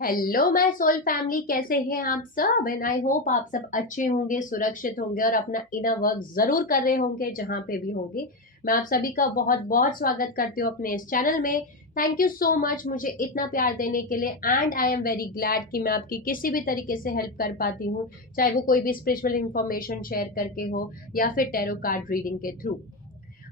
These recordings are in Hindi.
हेलो माय सोल फैमिली, कैसे हैं आप सब? एंड आई होप आप सब अच्छे होंगे, सुरक्षित होंगे और अपना इनर वर्क जरूर कर रहे होंगे जहां पे भी होंगे। मैं आप सभी का बहुत बहुत स्वागत करती हूँ अपने इस चैनल में। थैंक यू सो मच मुझे इतना प्यार देने के लिए, and I am very glad कि मैं आपकी किसी भी तरीके से हेल्प कर पाती हूँ, चाहे वो कोई भी स्पिरिचुअल इंफॉर्मेशन शेयर करके हो या फिर टैरो कार्ड रीडिंग के थ्रू।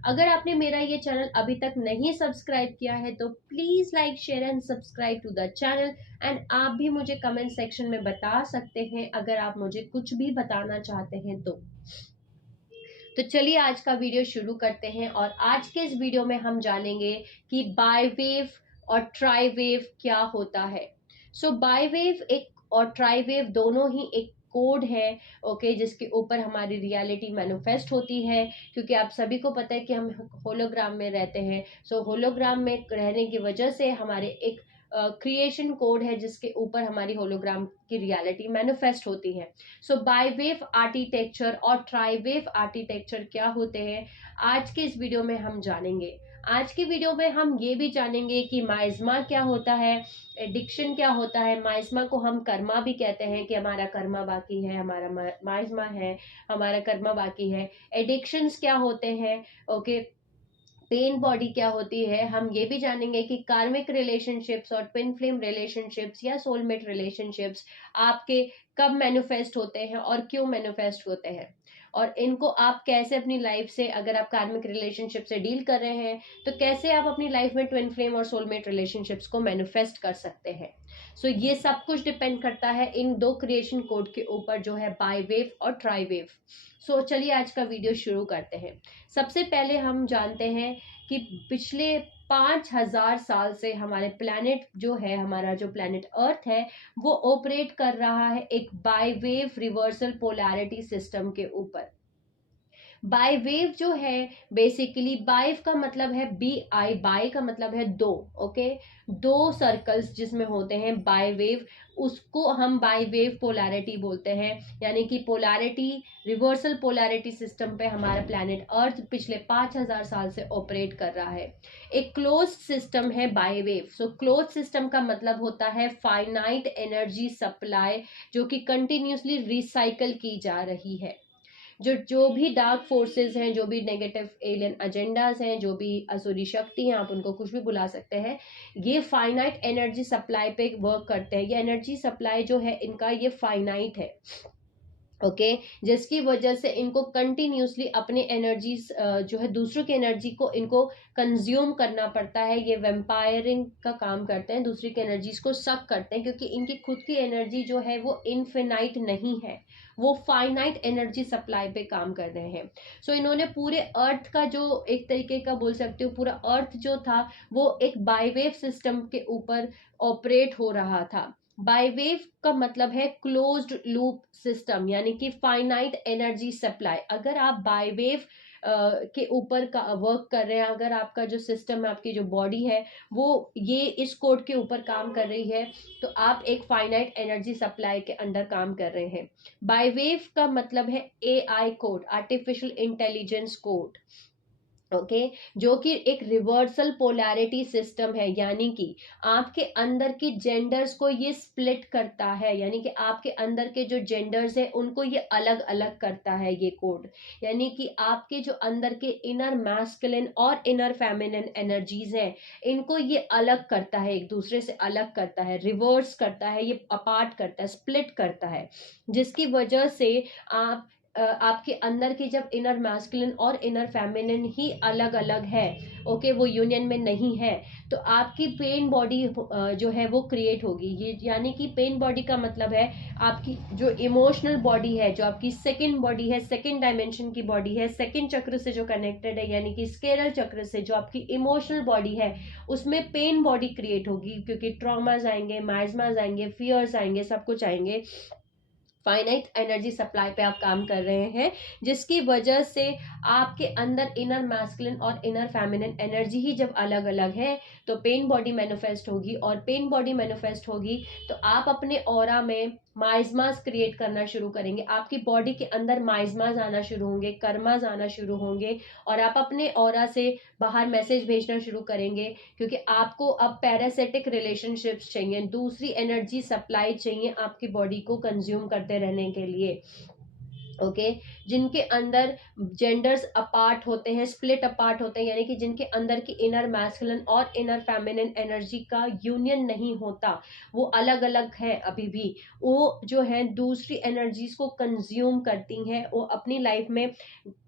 अगर आपने मेरा ये चैनल अभी तक नहीं सब्सक्राइब किया है तो please like share and subscribe to the channel. And आप भी मुझे कमेंट सेक्शन में बता सकते हैं अगर आप मुझे कुछ भी बताना चाहते हैं तो चलिए आज का वीडियो शुरू करते हैं। और आज के इस वीडियो में हम जानेंगे कि बाय वेव और ट्राई वेव क्या होता है। सो बाय वेव एक और ट्राई वेव दोनों ही एक कोड है, ओके, जिसके ऊपर हमारी रियलिटी मैनिफेस्ट होती है। क्योंकि आप सभी को पता है कि हम होलोग्राम में रहते हैं। सो होलोग्राम में रहने की वजह से हमारे एक क्रिएशन कोड है जिसके ऊपर हमारी होलोग्राम की रियलिटी मैनिफेस्ट होती है। सो बाय वेव आर्किटेक्चर और ट्राई वेव आर्किटेक्चर क्या होते हैं, आज के इस वीडियो में हम जानेंगे। आज के वीडियो में हम ये भी जानेंगे कि माइज्मा क्या होता है, एडिक्शन क्या होता है। माइज्मा को हम कर्मा भी कहते हैं कि हमारा कर्मा बाकी है, हमारा माइज्मा है, हमारा कर्मा बाकी है। एडिक्शंस क्या होते हैं, ओके, पेन बॉडी क्या होती है। हम ये भी जानेंगे कि कार्मिक रिलेशनशिप्स और ट्विन फ्लेम रिलेशनशिप्स या सोलमेट रिलेशनशिप्स आपके कब मैनिफेस्ट होते हैं और क्यों मैनिफेस्ट होते हैं, और इनको आप कैसे अपनी लाइफ से, अगर आप कार्मिक रिलेशनशिप से डील कर रहे हैं तो कैसे आप अपनी लाइफ में ट्विन फ्लेम और सोलमेट रिलेशनशिप्स को मैनिफेस्ट कर सकते हैं। सो ये सब कुछ डिपेंड करता है इन दो क्रिएशन कोड के ऊपर, जो है बाय वेव और ट्राई वेव। सो चलिए आज का वीडियो शुरू करते हैं। सबसे पहले हम जानते हैं कि पिछले 5,000 साल से हमारे प्लैनेट जो है, हमारा जो प्लैनेट अर्थ है, वो ऑपरेट कर रहा है एक by wave reversal polarity system के ऊपर। बाय वेव जो है, बेसिकली बाइव का मतलब है बी आई, बाय का मतलब है दो, ओके, दो सर्कल्स जिसमें होते हैं बाय वेव, उसको हम बाय वेव पोलैरिटी बोलते हैं। यानी कि पोलैरिटी, रिवर्सल पोलैरिटी सिस्टम पे हमारा प्लैनेट अर्थ पिछले 5,000 साल से ऑपरेट कर रहा है। एक क्लोज सिस्टम है by wave. So close system का मतलब होता है फाइनाइट एनर्जी सप्लाई, जो कि कंटिन्यूसली रिसाइकल की जा रही है। जो जो भी डार्क फोर्सेस हैं, जो भी नेगेटिव एलियन एजेंडाज हैं, जो भी असुरी शक्ति हैं, आप उनको कुछ भी बुला सकते हैं, ये फाइनाइट एनर्जी सप्लाई पे वर्क करते हैं। ये एनर्जी सप्लाई जो है इनका, ये फाइनाइट है, ओके, जिसकी वजह से इनको कंटिन्यूसली अपने एनर्जीज जो है, दूसरों की एनर्जी को इनको कंज्यूम करना पड़ता है। ये वेम्पायरिंग का काम करते हैं, दूसरी की एनर्जीज को सक करते हैं, क्योंकि इनकी खुद की एनर्जी जो है वो इनफिनाइट नहीं है, वो फाइनाइट एनर्जी सप्लाई पे काम कर रहे हैं। सो इन्होंने पूरे अर्थ का, जो एक तरीके का बोल सकते हो, पूरा अर्थ जो था वो एक बायवेव सिस्टम के ऊपर ऑपरेट हो रहा था। बायवेव का मतलब है क्लोज्ड लूप सिस्टम, यानी कि फाइनाइट एनर्जी सप्लाई। अगर आप बायवेव के ऊपर का वर्क कर रहे हैं, अगर आपका जो सिस्टम है, आपकी जो बॉडी है, वो ये इस कोड के ऊपर काम कर रही है, तो आप एक फाइनाइट एनर्जी सप्लाई के अंडर काम कर रहे हैं। बायवेव का मतलब है AI code, artificial intelligence code, okay, जो कि एक रिवर्सल पोलैरिटी सिस्टम है। यानी कि आपके अंदर के जेंडर्स को ये स्प्लिट करता है, यानी कि आपके अंदर के जो जेंडर्स है उनको ये अलग अलग करता है ये कोड। यानी कि आपके जो अंदर के इनर मैस्कुलिन और इनर फेमिनिन एनर्जीज हैं, इनको ये अलग करता है, एक दूसरे से अलग करता है, रिवर्स करता है, ये अपार्ट करता है, स्प्लिट करता है, जिसकी वजह से आप आपके अंदर की जब इनर मैस्कुलिन और इनर फेमिनिन ही अलग अलग है, ओके, वो यूनियन में नहीं है, तो आपकी पेन बॉडी जो है वो क्रिएट होगी। ये यानी कि पेन बॉडी का मतलब है आपकी जो इमोशनल बॉडी है, जो आपकी सेकंड बॉडी है, सेकंड डायमेंशन की बॉडी है, सेकंड चक्र से जो कनेक्टेड है, यानी कि स्केरल चक्र से, जो आपकी इमोशनल बॉडी है, उसमें पेन बॉडी क्रिएट होगी, क्योंकि ट्रॉमाज आएंगे, माइजमाज आएंगे, फियर्स आएंगे, सब कुछ आएंगे। फाइनाइट एनर्जी सप्लाई पे आप काम कर रहे हैं, जिसकी वजह से आपके अंदर इनर मैस्कुलिन और इनर फेमिनिन एनर्जी ही जब अलग अलग है तो पेन बॉडी मैनिफेस्ट होगी, और पेन बॉडी मैनिफेस्ट होगी तो आप अपने ऑरा में माइजमास क्रिएट करना शुरू करेंगे, आपकी बॉडी के अंदर माइजमास आना शुरू होंगे, कर्मास आना शुरू होंगे, और आप अपने ऑरा से बाहर मैसेज भेजना शुरू करेंगे, क्योंकि आपको अब पैरासिटिक रिलेशनशिप्स चाहिए, दूसरी एनर्जी सप्लाई चाहिए आपकी बॉडी को कंज्यूम करते रहने के लिए। ओके जिनके अंदर जेंडर्स अपार्ट होते हैं, स्प्लिट अपार्ट होते हैं, यानी कि जिनके अंदर की इनर मैस्कुलिन और इनर फेमिनिन एनर्जी का यूनियन नहीं होता, वो अलग अलग है अभी भी, वो जो है दूसरी एनर्जीज को कंज्यूम करती हैं, वो अपनी लाइफ में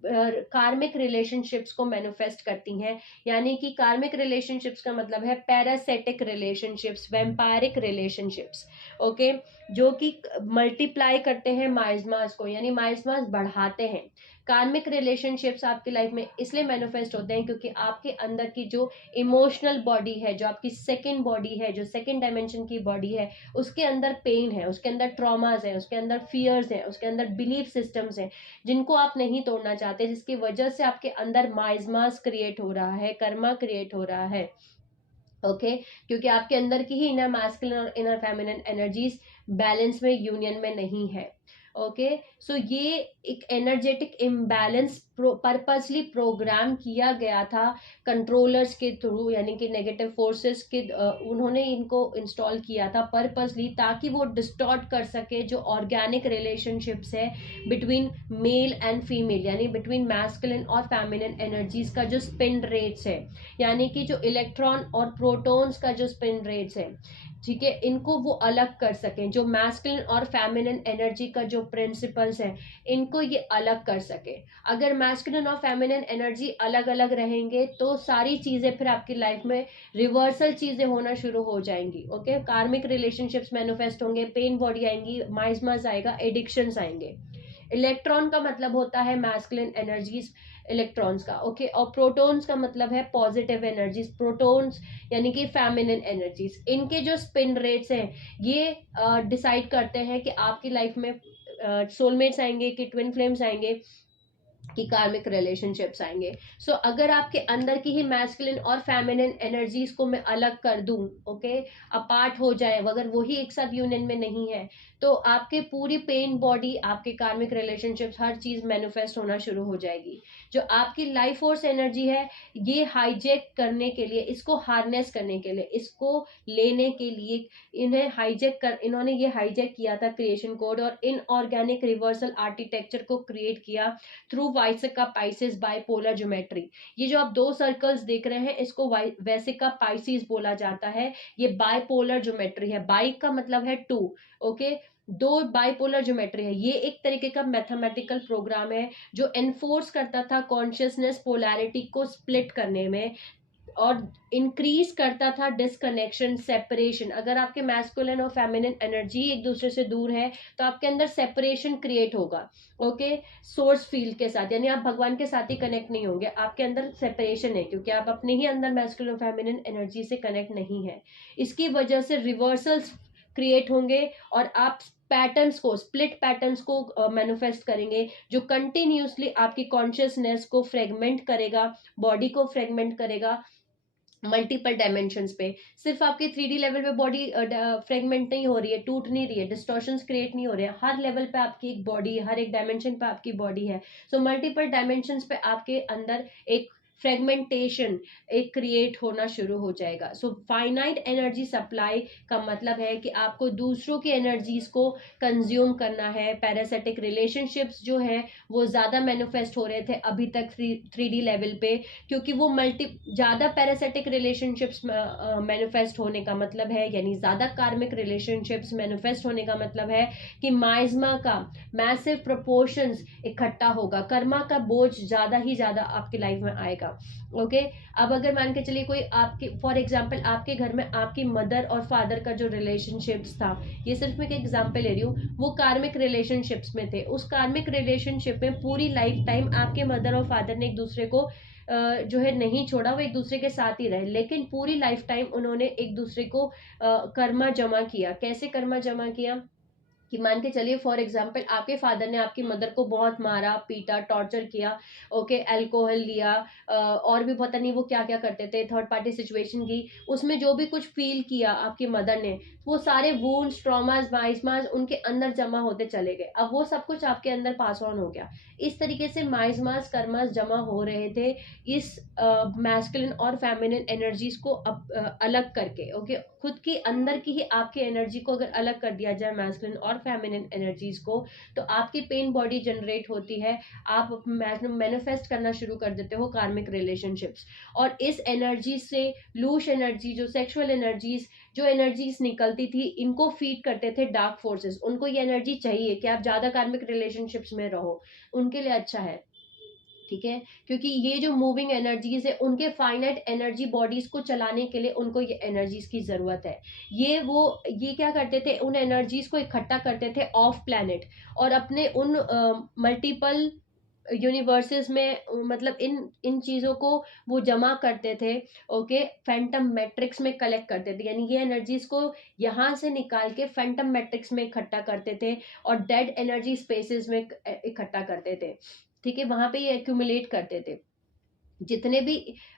कार्मिक रिलेशनशिप्स को मैनिफेस्ट करती हैं। यानी कि कार्मिक रिलेशनशिप्स का मतलब है पैरासिटिक रिलेशनशिप्स, वैम्पायरिक रिलेशनशिप्स, ओके जो कि मल्टीप्लाई करते हैं माइजमास को, यानी माइजमास बढ़ाते हैं। कार्मिक रिलेशनशिप्स आपकी लाइफ में इसलिए मैनिफेस्ट होते हैं क्योंकि आपके अंदर की जो इमोशनल बॉडी है, जो आपकी सेकंड बॉडी है, जो सेकंड डायमेंशन की बॉडी है, उसके अंदर पेन है, उसके अंदर ट्रॉमास है, उसके अंदर फियर्स है, उसके अंदर बिलीफ सिस्टम्स हैं जिनको आप नहीं तोड़ना चाहते, जिसकी वजह से आपके अंदर माइजमास क्रिएट हो रहा है, कर्मा क्रिएट हो रहा है। ओके क्योंकि आपके अंदर की ही इनर मैस्कुलिन और इनर फेमिनिन एनर्जीज बैलेंस में, यूनियन में नहीं है। ओके सो ये एक एनर्जेटिक इम्बैलेंस पर्पसली प्रोग्राम किया गया था कंट्रोलर्स के थ्रू, यानी कि नेगेटिव फोर्सेस के उन्होंने इनको इंस्टॉल किया था पर्पसली, ताकि वो डिस्टॉर्ट कर सके जो ऑर्गेनिक रिलेशनशिप्स है बिटवीन मेल एंड फीमेल, यानी बिटवीन मैस्कुलिन और फेमिनिन एनर्जीज का जो स्पिन रेट्स है, यानी कि जो इलेक्ट्रॉन और प्रोटॉन्स का जो स्पिन रेट्स है, ठीक है, इनको वो अलग कर सकें, जो मैस्कुलिन और फेमिनिन एनर्जी का जो प्रिंसिपल्स है इनको ये अलग कर सके। अगर मैस्कुलिन और फेमिनिन एनर्जी अलग अलग रहेंगे तो सारी चीजें फिर आपकी लाइफ में रिवर्सल चीजें होना शुरू हो जाएंगी। ओके कार्मिक रिलेशनशिप्स मैनिफेस्ट होंगे, पेन बॉडी आएंगी, माइजमास आएगा, एडिक्शंस आएंगे। इलेक्ट्रॉन का मतलब होता है मैस्कुलिन एनर्जीज, इलेक्ट्रॉन्स का, ओके और प्रोटॉन्स का मतलब है पॉजिटिव एनर्जीज, प्रोटॉन्स यानी कि फेमिनिन एनर्जीज। इनके जो स्पिन रेट्स हैं ये डिसाइड करते हैं कि आपकी लाइफ में सोलमेट्स आएंगे, कि ट्विन फ्लेम्स आएंगे, कि कार्मिक रिलेशनशिप्स आएंगे। सो अगर आपके अंदर की ही मैस्कुलिन और फेमिनिन एनर्जीज को मैं अलग कर दूं, ओके अपार्ट हो जाए, अगर वही एक साथ यूनियन में नहीं है, तो आपके पूरी पेन बॉडी, आपके कार्मिक रिलेशनशिप्स, हर चीज मैनिफेस्ट होना शुरू हो जाएगी। जो आपकी लाइफ फोर्स एनर्जी है, ये हाईजैक करने के लिए, इसको हार्नेस करने के लिए, इसको लेने के लिए इन्होंने ये हाईजैक किया था क्रिएशन कोड, और इनऑर्गेनिक रिवर्सल आर्किटेक्चर को क्रिएट किया थ्रू वाइसिका पाइसिस बाइपोलर ज्योमेट्री। ये जो आप दो सर्कल्स देख रहे हैं इसको वैसिका पाइसिस बोला जाता है। ये बाइपोलर ज्योमेट्री है, बाई का मतलब है टू, ओके दो बाइपोलर ज्योमेट्री है। ये एक तरीके का मैथमेटिकल प्रोग्राम है जो एनफोर्स करता था कॉन्शियसनेस पोलैरिटी को स्प्लिट करने में, और इंक्रीज करता था डिसकनेक्शन, सेपरेशन। अगर आपके मैस्कुलिन और फेमिनिन एनर्जी एक दूसरे से दूर है तो आपके अंदर सेपरेशन क्रिएट होगा, ओके सोर्स फील्ड के साथ, यानी आप भगवान के साथ ही कनेक्ट नहीं होंगे, आपके अंदर सेपरेशन है क्योंकि आप अपने ही अंदर मैस्कुलिन और फेमिनिन एनर्जी से कनेक्ट नहीं है। इसकी वजह से रिवर्सल्स क्रिएट होंगे और आप पैटर्न्स को, स्प्लिट पैटर्न्स को मैनिफेस्ट करेंगे, जो कंटिन्यूसली आपकी कॉन्शियसनेस को फ्रेगमेंट करेगा, बॉडी को फ्रेगमेंट करेगा मल्टीपल डायमेंशंस पे। सिर्फ आपके 3D लेवल पे बॉडी फ्रेगमेंट नहीं हो रही है, टूट नहीं रही है, डिस्टॉर्शंस क्रिएट नहीं हो रहे हैं, हर लेवल पे आपकी एक बॉडी है, हर एक डायमेंशन पे आपकी बॉडी है। सो मल्टीपल डायमेंशंस पे आपके अंदर एक फ्रेगमेंटेशन एक क्रिएट होना शुरू हो जाएगा। सो फाइनाइट एनर्जी सप्लाई का मतलब है कि आपको दूसरों की एनर्जीज को कंज्यूम करना है। पैरासिटिक रिलेशनशिप्स जो है वो ज्यादा मैनिफेस्ट हो रहे थे अभी तक 3D लेवल पे, क्योंकि वो ज्यादा पैरासिटिक रिलेशनशिप्स मैनिफेस्ट होने का मतलब है, यानी ज्यादा कार्मिक रिलेशनशिप्स मैनिफेस्ट होने का मतलब है कि माइजमा का मैसिव प्रोपोर्शंस इकट्ठा होगा, कर्मा का बोझ ज्यादा ही ज्यादा आपकी लाइफ में आएगा। ओके अब अगर मान के चलिए कोई आपके, फॉर एग्जांपल आपके घर में आपकी मदर और फादर का जो रिलेशनशिप्स था, ये सिर्फ मैं एक एग्जांपल ले रही हूँ, वो कार्मिक रिलेशनशिप्स में थे। उस कार्मिक रिलेशनशिप में पूरी लाइफ टाइम आपके मदर और फादर ने एक दूसरे को जो है नहीं छोड़ा, वो एक दूसरे के साथ ही रहे, लेकिन पूरी लाइफ टाइम उन्होंने एक दूसरे को कर्मा जमा किया। कैसे कर्मा जमा किया? कि मान के चलिए फॉर एग्जाम्पल आपके फादर ने आपकी मदर को बहुत मारा, पीटा, टॉर्चर किया, ओके, अल्कोहल लिया, और भी पता नहीं वो क्या क्या करते थे, थर्ड पार्टी सिचुएशन की, उसमें जो भी कुछ फील किया आपकी मदर ने, वो सारे वुंड्स, ट्रॉमास, माइजमास उनके अंदर जमा होते चले गए। अब वो सब कुछ आपके अंदर पास ऑन हो गया। इस तरीके से माइजमास, कर्मास जमा हो रहे थे इस मैस्कुलिन और फेमिनिन एनर्जीज को अलग करके। ओके, खुद की अंदर की ही आपकी एनर्जी को अगर अलग कर दिया जाए मैस्कुलिन और फेमिनिन एनर्जीज को, तो आपकी पेन बॉडी जनरेट होती है, आप मैनिफेस्ट करना शुरू कर देते हो कार्मिक रिलेशनशिप्स। और इस एनर्जी से लूश एनर्जी, जो सेक्सुअल एनर्जीज, जो एनर्जीज निकलती थी, इनको फीड करते थे डार्क फोर्सेस। उनको ये एनर्जी चाहिए कि आप ज्यादा कार्मिक रिलेशनशिप्स में रहो, उनके लिए अच्छा है, ठीक है, क्योंकि ये जो मूविंग एनर्जीज है उनके फाइनाइट एनर्जी बॉडीज को चलाने के लिए उनको ये एनर्जीज की जरूरत है। ये क्या करते थे, उन एनर्जीज को इकट्ठा करते थे ऑफ प्लैनेट, और अपने उन मल्टीपल यूनिवर्सेस में, मतलब इन इन चीजों को वो जमा करते थे। ओके, फैंटम मैट्रिक्स में कलेक्ट करते थे, यानी ये एनर्जीज को यहाँ से निकाल के फैंटम मैट्रिक्स में इकट्ठा करते थे और डेड एनर्जी स्पेसेस में इकट्ठा करते थे। ठीक है, वहां पे ये एक्यूमुलेट करते थे जितने भी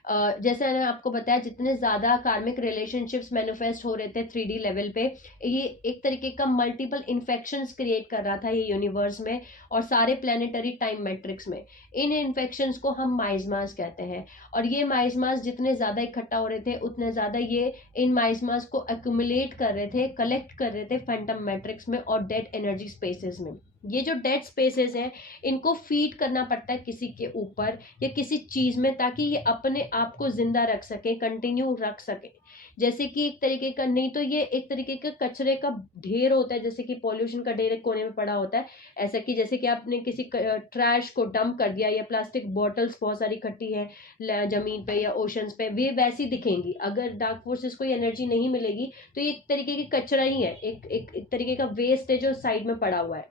जैसे मैंने आपको बताया, जितने ज्यादा कार्मिक रिलेशनशिप्स मैनिफेस्ट हो रहे थे 3D लेवल पे, ये एक तरीके का मल्टीपल इन्फेक्शंस क्रिएट कर रहा था ये यूनिवर्स में और सारे प्लेनेटरी टाइम मैट्रिक्स में। इन इन्फेक्शंस को हम माइजमास कहते हैं, और ये माइजमास जितने ज्यादा इकट्ठा हो रहे थे उतने ज्यादा ये इन माइजमास को एक्यूमुलेट कर रहे थे, कलेक्ट कर रहे थे फैंटम मैट्रिक्स में और डेड एनर्जी स्पेसेस में। ये जो डेड स्पेसेस हैं, इनको फीड करना पड़ता है किसी के ऊपर या किसी चीज में, ताकि ये अपने आप को जिंदा रख सके, कंटिन्यू रख सके। जैसे कि एक तरीके का, नहीं तो ये एक तरीके का कचरे का ढेर होता है, जैसे कि पॉल्यूशन का ढेर एक कोने में पड़ा होता है, ऐसा कि जैसे कि आपने किसी ट्रैश को डंप कर दिया, या प्लास्टिक बॉटल्स बहुत सारी इकट्ठी है जमीन पे या ओशंस पे, वे वैसी दिखेंगी। अगर डार्क फोर्सेस को एनर्जी नहीं मिलेगी तो ये एक तरीके की कचरा ही है, एक तरीके का वेस्ट है जो साइड में पड़ा हुआ है।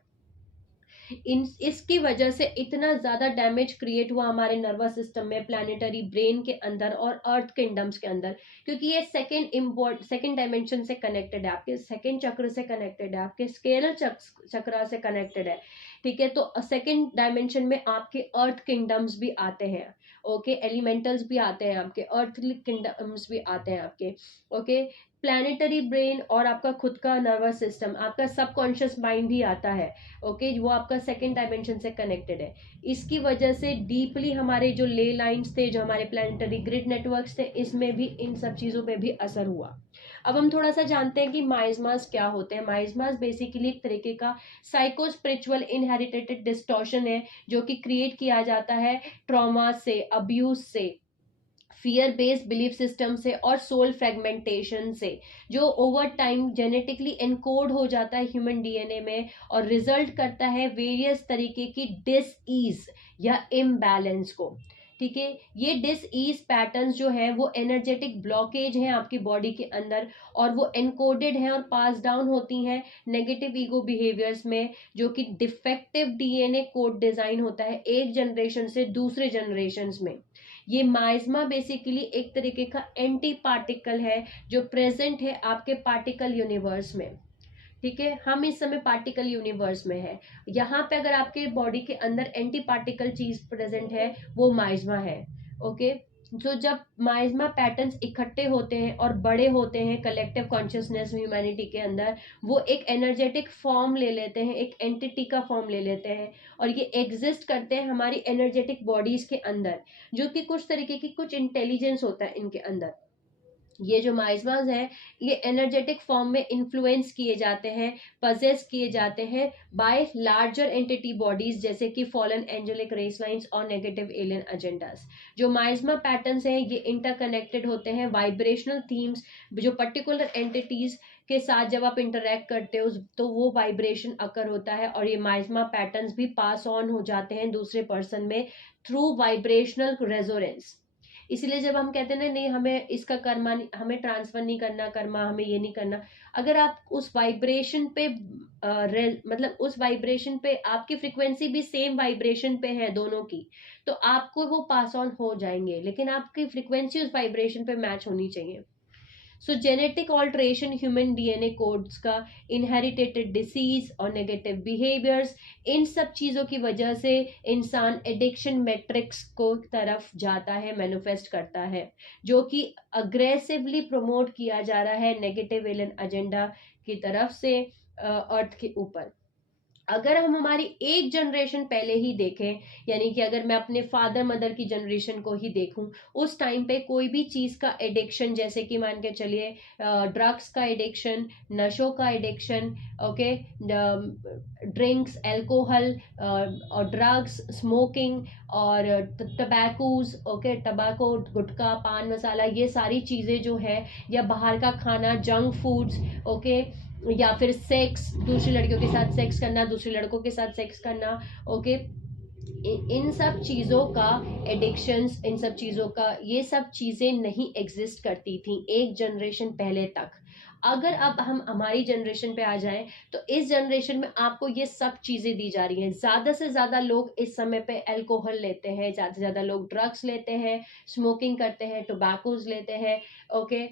इसकी वजह से इतना ज्यादा डैमेज क्रिएट हुआ हमारे नर्वस सिस्टम में, प्लानिटरी ब्रेन के अंदर और अर्थ किंगडम्स के अंदर, क्योंकि ये सेकंड डायमेंशन से कनेक्टेड है, आपके सेकंड चक्र से कनेक्टेड है, आपके स्केलर चक्र से कनेक्टेड है। ठीक है, तो सेकंड डायमेंशन में आपके अर्थ किंगडम्स भी आते हैं। ओके, एलिमेंटल्स भी आते हैं आपके, अर्थली किंगडम्स भी आते हैं आपके। ओके, प्लानिटरी ब्रेन और आपका खुद का नर्वस सिस्टम, आपका सबकॉन्शियस माइंड भी आता है। ओके, वो आपका सेकंड डायमेंशन से कनेक्टेड है। इसकी वजह से डीपली हमारे जो ले लाइंस थे, जो हमारे प्लानिटरी ग्रिड नेटवर्क्स थे, इसमें भी, इन सब चीजों पे भी असर हुआ। अब हम थोड़ा सा जानते हैं कि माइजमास क्या होते हैं। माइजमास बेसिकली एक तरीके का साइको स्पिरिचुअल इनहेरिटेड डिस्टॉर्शन है, जो कि क्रिएट किया जाता है ट्रॉमा से, अब्यूज से, फियर बेस्ड बिलीफ सिस्टम से और सोल फ्रेगमेंटेशन से, जो ओवर टाइम जेनेटिकली एनकोड हो जाता है ह्यूमन डीएनए में और रिजल्ट करता है वेरियस तरीके की डिस ईज या इम्बैलेंस को। ठीक है, ये डिस ईज पैटर्न्स जो है वो एनर्जेटिक ब्लॉकेज हैं आपकी बॉडी के अंदर, और वो एनकोडेड हैं और पास डाउन होती हैं नेगेटिव ईगो बिहेवियर्स में, जो कि डिफेक्टिव डीएनए कोड डिजाइन होता है एक जनरेशन से दूसरे जनरेशन में। ये माइज्मा बेसिकली एक तरीके का एंटी पार्टिकल है जो प्रेजेंट है आपके पार्टिकल यूनिवर्स में। ठीक है, हम इस समय पार्टिकल यूनिवर्स में है। यहाँ पे अगर आपके बॉडी के अंदर एंटी पार्टिकल चीज प्रेजेंट है, वो माइज्मा है। ओके, तो जब माइज्मा पैटर्न्स इकट्ठे होते हैं और बड़े होते हैं कलेक्टिव कॉन्शियसनेस ह्यूमैनिटी के अंदर, वो एक एनर्जेटिक फॉर्म ले लेते हैं, एक एंटिटी का फॉर्म ले लेते हैं, और ये एग्जिस्ट करते हैं हमारी एनर्जेटिक बॉडीज के अंदर, जो कि कुछ तरीके की कुछ इंटेलिजेंस होता है इनके अंदर। ये जो माइजमास है, ये एनर्जेटिक फॉर्म में इन्फ्लुएंस किए जाते हैं, पजेस किए जाते हैं बाय लार्जर एंटिटी बॉडीज, जैसे कि फॉलन एंजेलिक रेस लाइंस और नेगेटिव एलियन एजेंडास। जो माइजमा पैटर्न्स हैं, ये इंटरकनेक्टेड होते हैं वाइब्रेशनल थीम्स, जो पर्टिकुलर एंटिटीज के साथ जब आप इंटरेक्ट करते हो तो वो वाइब्रेशन अकर होता है, और ये माइजमा पैटर्न्स भी पास ऑन हो जाते हैं दूसरे पर्सन में थ्रू वाइब्रेशनल रेजोनेंस। इसलिए जब हम कहते हैं ना, नहीं हमें इसका कर्मा, हमें ट्रांसफर नहीं करना कर्मा, हमें ये नहीं करना, अगर आप उस वाइब्रेशन पे मतलब उस वाइब्रेशन पे आपकी फ्रिक्वेंसी भी सेम वाइब्रेशन पे है दोनों की, तो आपको वो पास ऑन हो जाएंगे, लेकिन आपकी फ्रिक्वेंसी उस वाइब्रेशन पे मैच होनी चाहिए। सो genetic alteration human DNA codes का, इनहेरिटेड डिसीज और नेगेटिव बिहेवियर्स, इन सब चीज़ों की वजह से इंसान एडिक्शन मैट्रिक्स को तरफ जाता है, मैनिफेस्ट करता है, जो कि अग्रेसिवली प्रमोट किया जा रहा है नेगेटिव एलियन एजेंडा की तरफ से अर्थ के ऊपर। अगर हम हमारी एक जनरेशन पहले ही देखें, यानी कि अगर मैं अपने फादर मदर की जनरेशन को ही देखूं, उस टाइम पे कोई भी चीज का एडिक्शन, जैसे कि मान के चलिए ड्रग्स का एडिक्शन, नशों का एडिक्शन, ओके, ड्रिंक्स, अल्कोहल और ड्रग्स, स्मोकिंग और टबैकोज, ओके, टबाको, गुटखा, पान मसाला, ये सारी चीजें जो है, या बाहर का खाना, जंक फूड्स, ओके, या फिर सेक्स, दूसरी लड़कियों के साथ सेक्स करना, दूसरे लड़कों के साथ सेक्स करना, ओके, इन सब चीज़ों का एडिक्शंस, इन सब चीज़ों का, ये सब चीज़ें नहीं एग्जिस्ट करती थी एक जनरेशन पहले तक। अगर अब हम हमारी जनरेशन पे आ जाएं, तो इस जनरेशन में आपको ये सब चीज़ें दी जा रही हैं। ज़्यादा से ज़्यादा लोग इस समय पे अल्कोहल लेते हैं, ज़्यादा से ज़्यादा लोग ड्रग्स लेते हैं, स्मोकिंग करते हैं, टोबैकोज लेते हैं, ओके,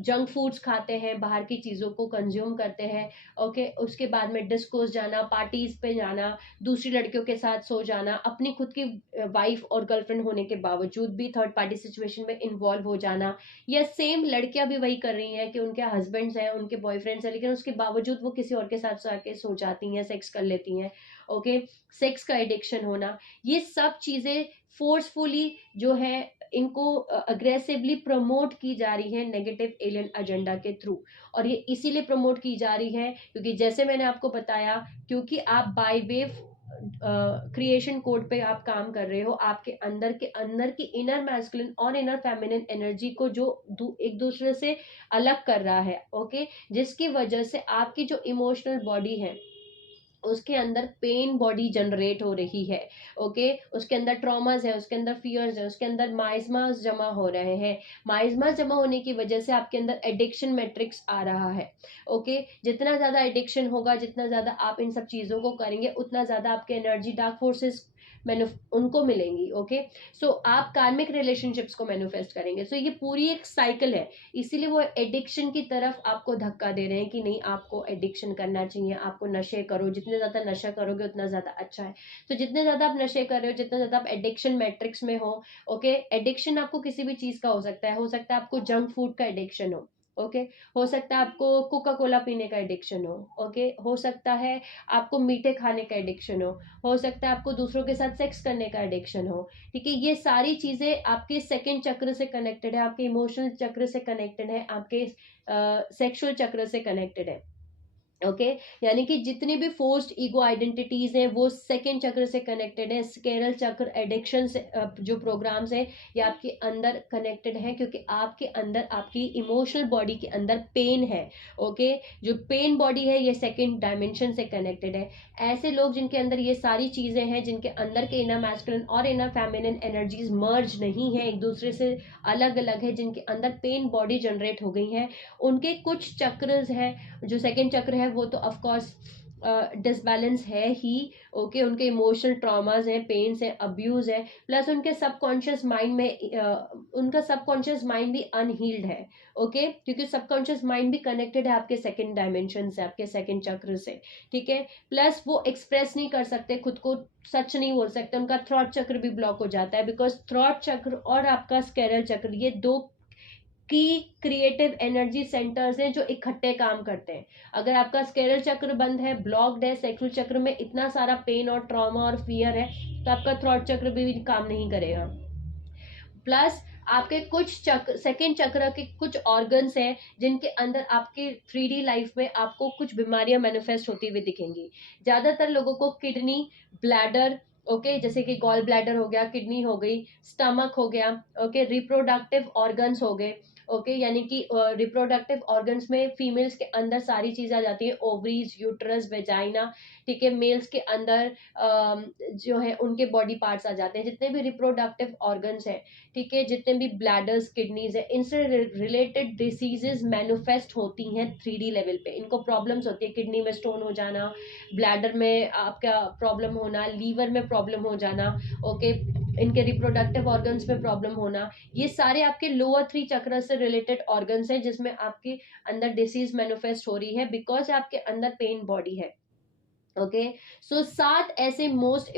जंक फूड्स खाते हैं, बाहर की चीज़ों को कंज्यूम करते हैं, ओके, उसके बाद में डिस्कोस जाना, पार्टीज पे जाना, दूसरी लड़कियों के साथ सो जाना, अपनी खुद की वाइफ और गर्लफ्रेंड होने के बावजूद भी थर्ड पार्टी सिचुएशन में इन्वॉल्व हो जाना, या सेम लड़कियां भी वही कर रही हैं कि उनके हस्बैंड्स हैं, उनके बॉयफ्रेंड्स हैं, लेकिन उसके बावजूद वो किसी और के साथ जाके सो जाती हैं, सेक्स कर लेती हैं, ओके, सेक्स का एडिक्शन होना, ये सब चीजें फोर्सफुली जो है इनको अग्रेसिवली प्रमोट की जा रही है नेगेटिव एलियन एजेंडा के थ्रू। और ये इसीलिए प्रमोट की जा रही है क्योंकि जैसे मैंने आपको बताया, क्योंकि आप बाय वे क्रिएशन कोड पे आप काम कर रहे हो, आपके अंदर की इनर मैस्कुलिन और इनर फेमिनिन एनर्जी को जो एक दूसरे से अलग कर रहा है, ओके, जिसकी वजह से आपकी जो इमोशनल बॉडी है उसके अंदर पेन बॉडी जनरेट हो रही है, ओके, उसके अंदर ट्रॉमास है, उसके अंदर फियर्स है, उसके अंदर माइजमास जमा हो रहे हैं। माइजमास जमा होने की वजह से आपके अंदर एडिक्शन मैट्रिक्स आ रहा है, ओके, जितना ज्यादा एडिक्शन होगा, जितना ज्यादा आप इन सब चीजों को करेंगे, उतना ज्यादा आपके एनर्जी डार्क फोर्सेस उनको मिलेंगी, ओके, सो आप कार्मिक रिलेशनशिप्स को मैनिफेस्ट करेंगे। सो ये पूरी एक साइकिल है, इसीलिए वो एडिक्शन की तरफ आपको धक्का दे रहे हैं कि नहीं, आपको एडिक्शन करना चाहिए, आपको नशे करो, जितने ज्यादा नशा करोगे उतना ज्यादा अच्छा है। तो जितने ज्यादा आप नशे कर रहे हो, जितना ज्यादा आप एडिक्शन मैट्रिक्स में हो, ओके, एडिक्शन आपको किसी भी चीज का हो सकता है, आपको जंक फूड का एडिक्शन ओके, हो सकता है आपको कोका कोला पीने का एडिक्शन ओके, हो सकता है आपको मीठे खाने का एडिक्शन हो सकता है आपको दूसरों के साथ सेक्स करने का एडिक्शन हो, ठीक है, ये सारी चीजें आपके सेकंड चक्र से कनेक्टेड है, आपके इमोशनल चक्र से कनेक्टेड है, आपके सेक्सुअल चक्र से कनेक्टेड है, ओके, यानी कि जितनी भी फोर्स्ड ईगो आइडेंटिटीज हैं वो सेकेंड चक्र से कनेक्टेड है। स्केरल चक्र एडिक्शन से जो प्रोग्राम्स है ये आपके अंदर कनेक्टेड है, क्योंकि आपके अंदर आपकी इमोशनल बॉडी के अंदर पेन है, ओके, जो पेन बॉडी है ये सेकेंड डायमेंशन से कनेक्टेड है। ऐसे लोग जिनके अंदर ये सारी चीजें हैं, जिनके अंदर के इनर मैस्कुलिन और इनर फेमिनिन एनर्जीज मर्ज नहीं है, एक दूसरे से अलग अलग है, जिनके अंदर पेन बॉडी जनरेट हो गई है, उनके कुछ चक्र है, जो सेकेंड चक्र है वो तो ऑफ कोर्स डिसबैलेंस है ही, ओके, उनके इमोशनल ट्रॉमास हैं, पेन्स हैं, अब्यूज है, प्लस उनके सबकॉन्शियस माइंड में उनका सबकॉन्शियस माइंड भी अनहील्ड है, ओके, क्योंकि सबकॉन्शियस माइंड भी कनेक्टेड है आपके सेकंड डायमेंशन से, आपके सेकंड चक्र से, ठीक है, प्लस वो एक्सप्रेस नहीं कर सकते खुद को, सच नहीं बोल सकते, उनका थ्रॉट चक्र भी ब्लॉक हो जाता है, बिकॉज थ्रॉट चक्र और आपका स्केरल चक्र ये दो की क्रिएटिव एनर्जी सेंटर्स हैं जो इकट्ठे काम करते हैं। अगर आपका स्केरल चक्र बंद है, ब्लॉक्ड है, सेक्सुअल चक्र में इतना सारा पेन और ट्रॉमा और फियर है, तो आपका थ्रॉट चक्र भी काम नहीं करेगा। प्लस आपके कुछ चक्र, सेकेंड चक्र के कुछ ऑर्गन्स हैं जिनके अंदर आपके 3D लाइफ में आपको कुछ बीमारियां मैनिफेस्ट होती हुई दिखेंगी। ज्यादातर लोगों को किडनी, ब्लैडर, ओके, जैसे कि गॉल ब्लैडर हो गया, किडनी हो गई, स्टमक हो गया, ओके, रिप्रोडक्टिव ऑर्गन्स हो गए, ओके, यानी कि रिप्रोडक्टिव ऑर्गन्स में फीमेल्स के अंदर सारी चीजें आ जाती है, ओवरीज, यूट्रस, वेजाइना, ठीक है, मेल्स के अंदर जो है उनके बॉडी पार्ट्स आ जाते हैं, जितने भी रिप्रोडक्टिव ऑर्गन्स हैं, ठीक है, जितने भी ब्लैडर्स, किडनीज है, इनसे रिलेटेड डिसीजेज मैनिफेस्ट होती हैं 3D लेवल पे। इनको प्रॉब्लम्स होती है, किडनी में स्टोन हो जाना, ब्लैडर में आपका प्रॉब्लम होना, लीवर में प्रॉब्लम हो जाना, ओके, इनके रिप्रोडक्टिव ऑर्गन्स में प्रॉब्लम होना, ये सारे आपके लोअर 3 चक्र से रिलेटेड ऑर्गन्स हैं जिसमें आपके अंदर डिसीज मैनिफेस्ट हो रही है बिकॉज आपके अंदर पेन बॉडी है। ओके, सो 7 ऐसे मोस्ट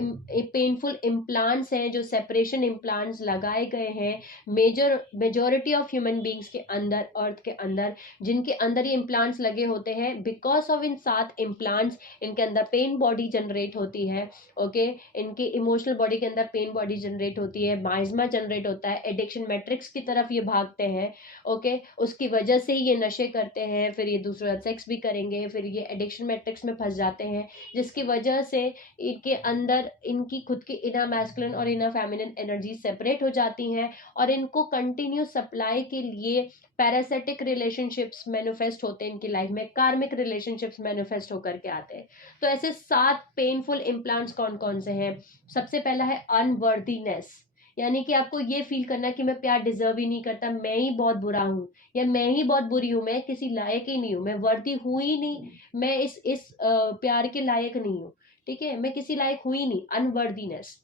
पेनफुल इम्प्लांट्स हैं जो सेपरेशन इम्प्लांट्स लगाए गए हैं मेजोरिटी ऑफ ह्यूमन बींग्स के अंदर, अर्थ के अंदर, जिनके अंदर ये इम्प्लांट्स लगे होते हैं। बिकॉज ऑफ इन 7 इम्प्लांट्स इनके अंदर पेन बॉडी जनरेट होती है। ओके, इनकी इमोशनल बॉडी के अंदर पेन बॉडी जनरेट होती है, माइज्मा जनरेट होता है, एडिक्शन मैट्रिक्स की तरफ ये भागते हैं। ओके, उसकी वजह से ये नशे करते हैं, फिर ये दूसरा सेक्स भी करेंगे, फिर ये एडिक्शन मैट्रिक्स में फंस जाते हैं, जिसकी वजह से इनके अंदर इनकी खुद की इनर मैस्कुलिन और इनर फेमिनिन एनर्जी सेपरेट हो जाती हैं और इनको कंटिन्यू सप्लाई के लिए पैरासिटिक रिलेशनशिप्स मैनिफेस्ट होते हैं इनकी लाइफ में, कार्मिक रिलेशनशिप्स मैनिफेस्ट होकर के आते हैं। तो ऐसे 7 पेनफुल इम्प्लांट्स कौन कौन से हैं? सबसे पहला है अनवर्दीनेस, यानी कि आपको ये फील करना कि मैं प्यार डिजर्व ही नहीं करता, मैं ही बहुत बुरा हूं या मैं ही बहुत बुरी हूं, मैं किसी लायक ही नहीं हूं, मैं वर्दी हूं ही नहीं, मैं इस प्यार के लायक नहीं हूं। ठीक है, मैं किसी लायक हुई नहीं, अनवर्दीनेस।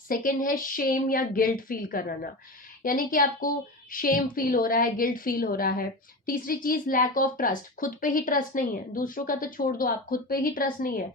सेकंड है शेम या गिल्ट फील कराना, यानी कि आपको शेम फील हो रहा है, गिल्ट फील हो रहा है। तीसरी चीज लैक ऑफ ट्रस्ट, खुद पे ही ट्रस्ट नहीं है, दूसरों का तो छोड़ दो, आप खुद पे ही ट्रस्ट नहीं है।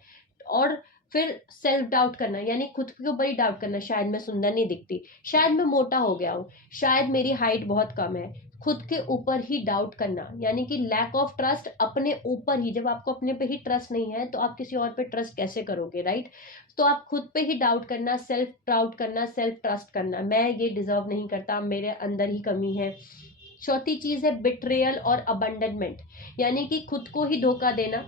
और फिर सेल्फ डाउट करना, यानी खुद के ऊपर ही डाउट करना, शायद मैं सुंदर नहीं दिखती, शायद मैं मोटा हो गया हूँ, शायद मेरी हाइट बहुत कम है, खुद के ऊपर ही डाउट करना, यानी कि लैक ऑफ ट्रस्ट अपने ऊपर ही। जब आपको अपने पे ही ट्रस्ट नहीं है तो आप किसी और पे ट्रस्ट कैसे करोगे, राइट? तो आप खुद पे ही डाउट करना, सेल्फ डाउट करना, सेल्फ ट्रस्ट करना, मैं ये डिजर्व नहीं करता, मेरे अंदर ही कमी है। चौथी चीज है बिट्रेयल और अबंडनमेंट, यानी कि खुद को ही धोखा देना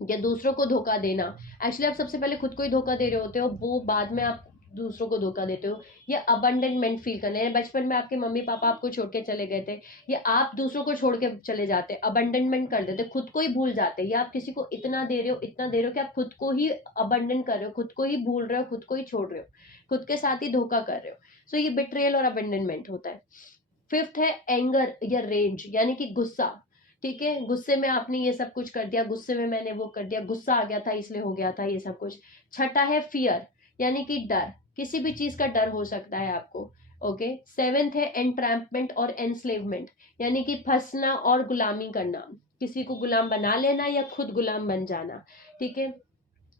या दूसरों को धोखा देना। एक्चुअली आप सबसे पहले खुद को ही धोखा दे रहे होते हो, वो बाद में आप दूसरों को धोखा देते हो। या अबंडनमेंट फील करना है, बचपन में आपके मम्मी पापा आपको छोड़ के चले गए थे, या आप दूसरों को छोड़ के चले जाते, अबंडनमेंट कर देते, खुद को ही भूल जाते, या आप किसी को इतना दे रहे हो, इतना दे रहे हो कि आप खुद को ही अबंडन कर रहे हो, खुद को ही भूल रहे हो, खुद को ही छोड़ रहे हो, खुद के साथ ही धोखा कर रहे हो। सो ये बिट्रेयल और अबंडनमेंट होता है। फिफ्थ है एंगर या रेंज, यानी कि गुस्सा। ठीक है, गुस्से में आपने ये सब कुछ कर दिया, गुस्से में मैंने वो कर दिया, गुस्सा आ गया था इसलिए हो गया था ये सब कुछ। छठा है फियर, यानी कि डर, किसी भी चीज का डर हो सकता है आपको। ओके, सेवेंथ है एंट्रैपमेंट और एनस्लेवमेंट, यानी कि फंसना और गुलामी करना, किसी को गुलाम बना लेना या खुद गुलाम बन जाना। ठीक है,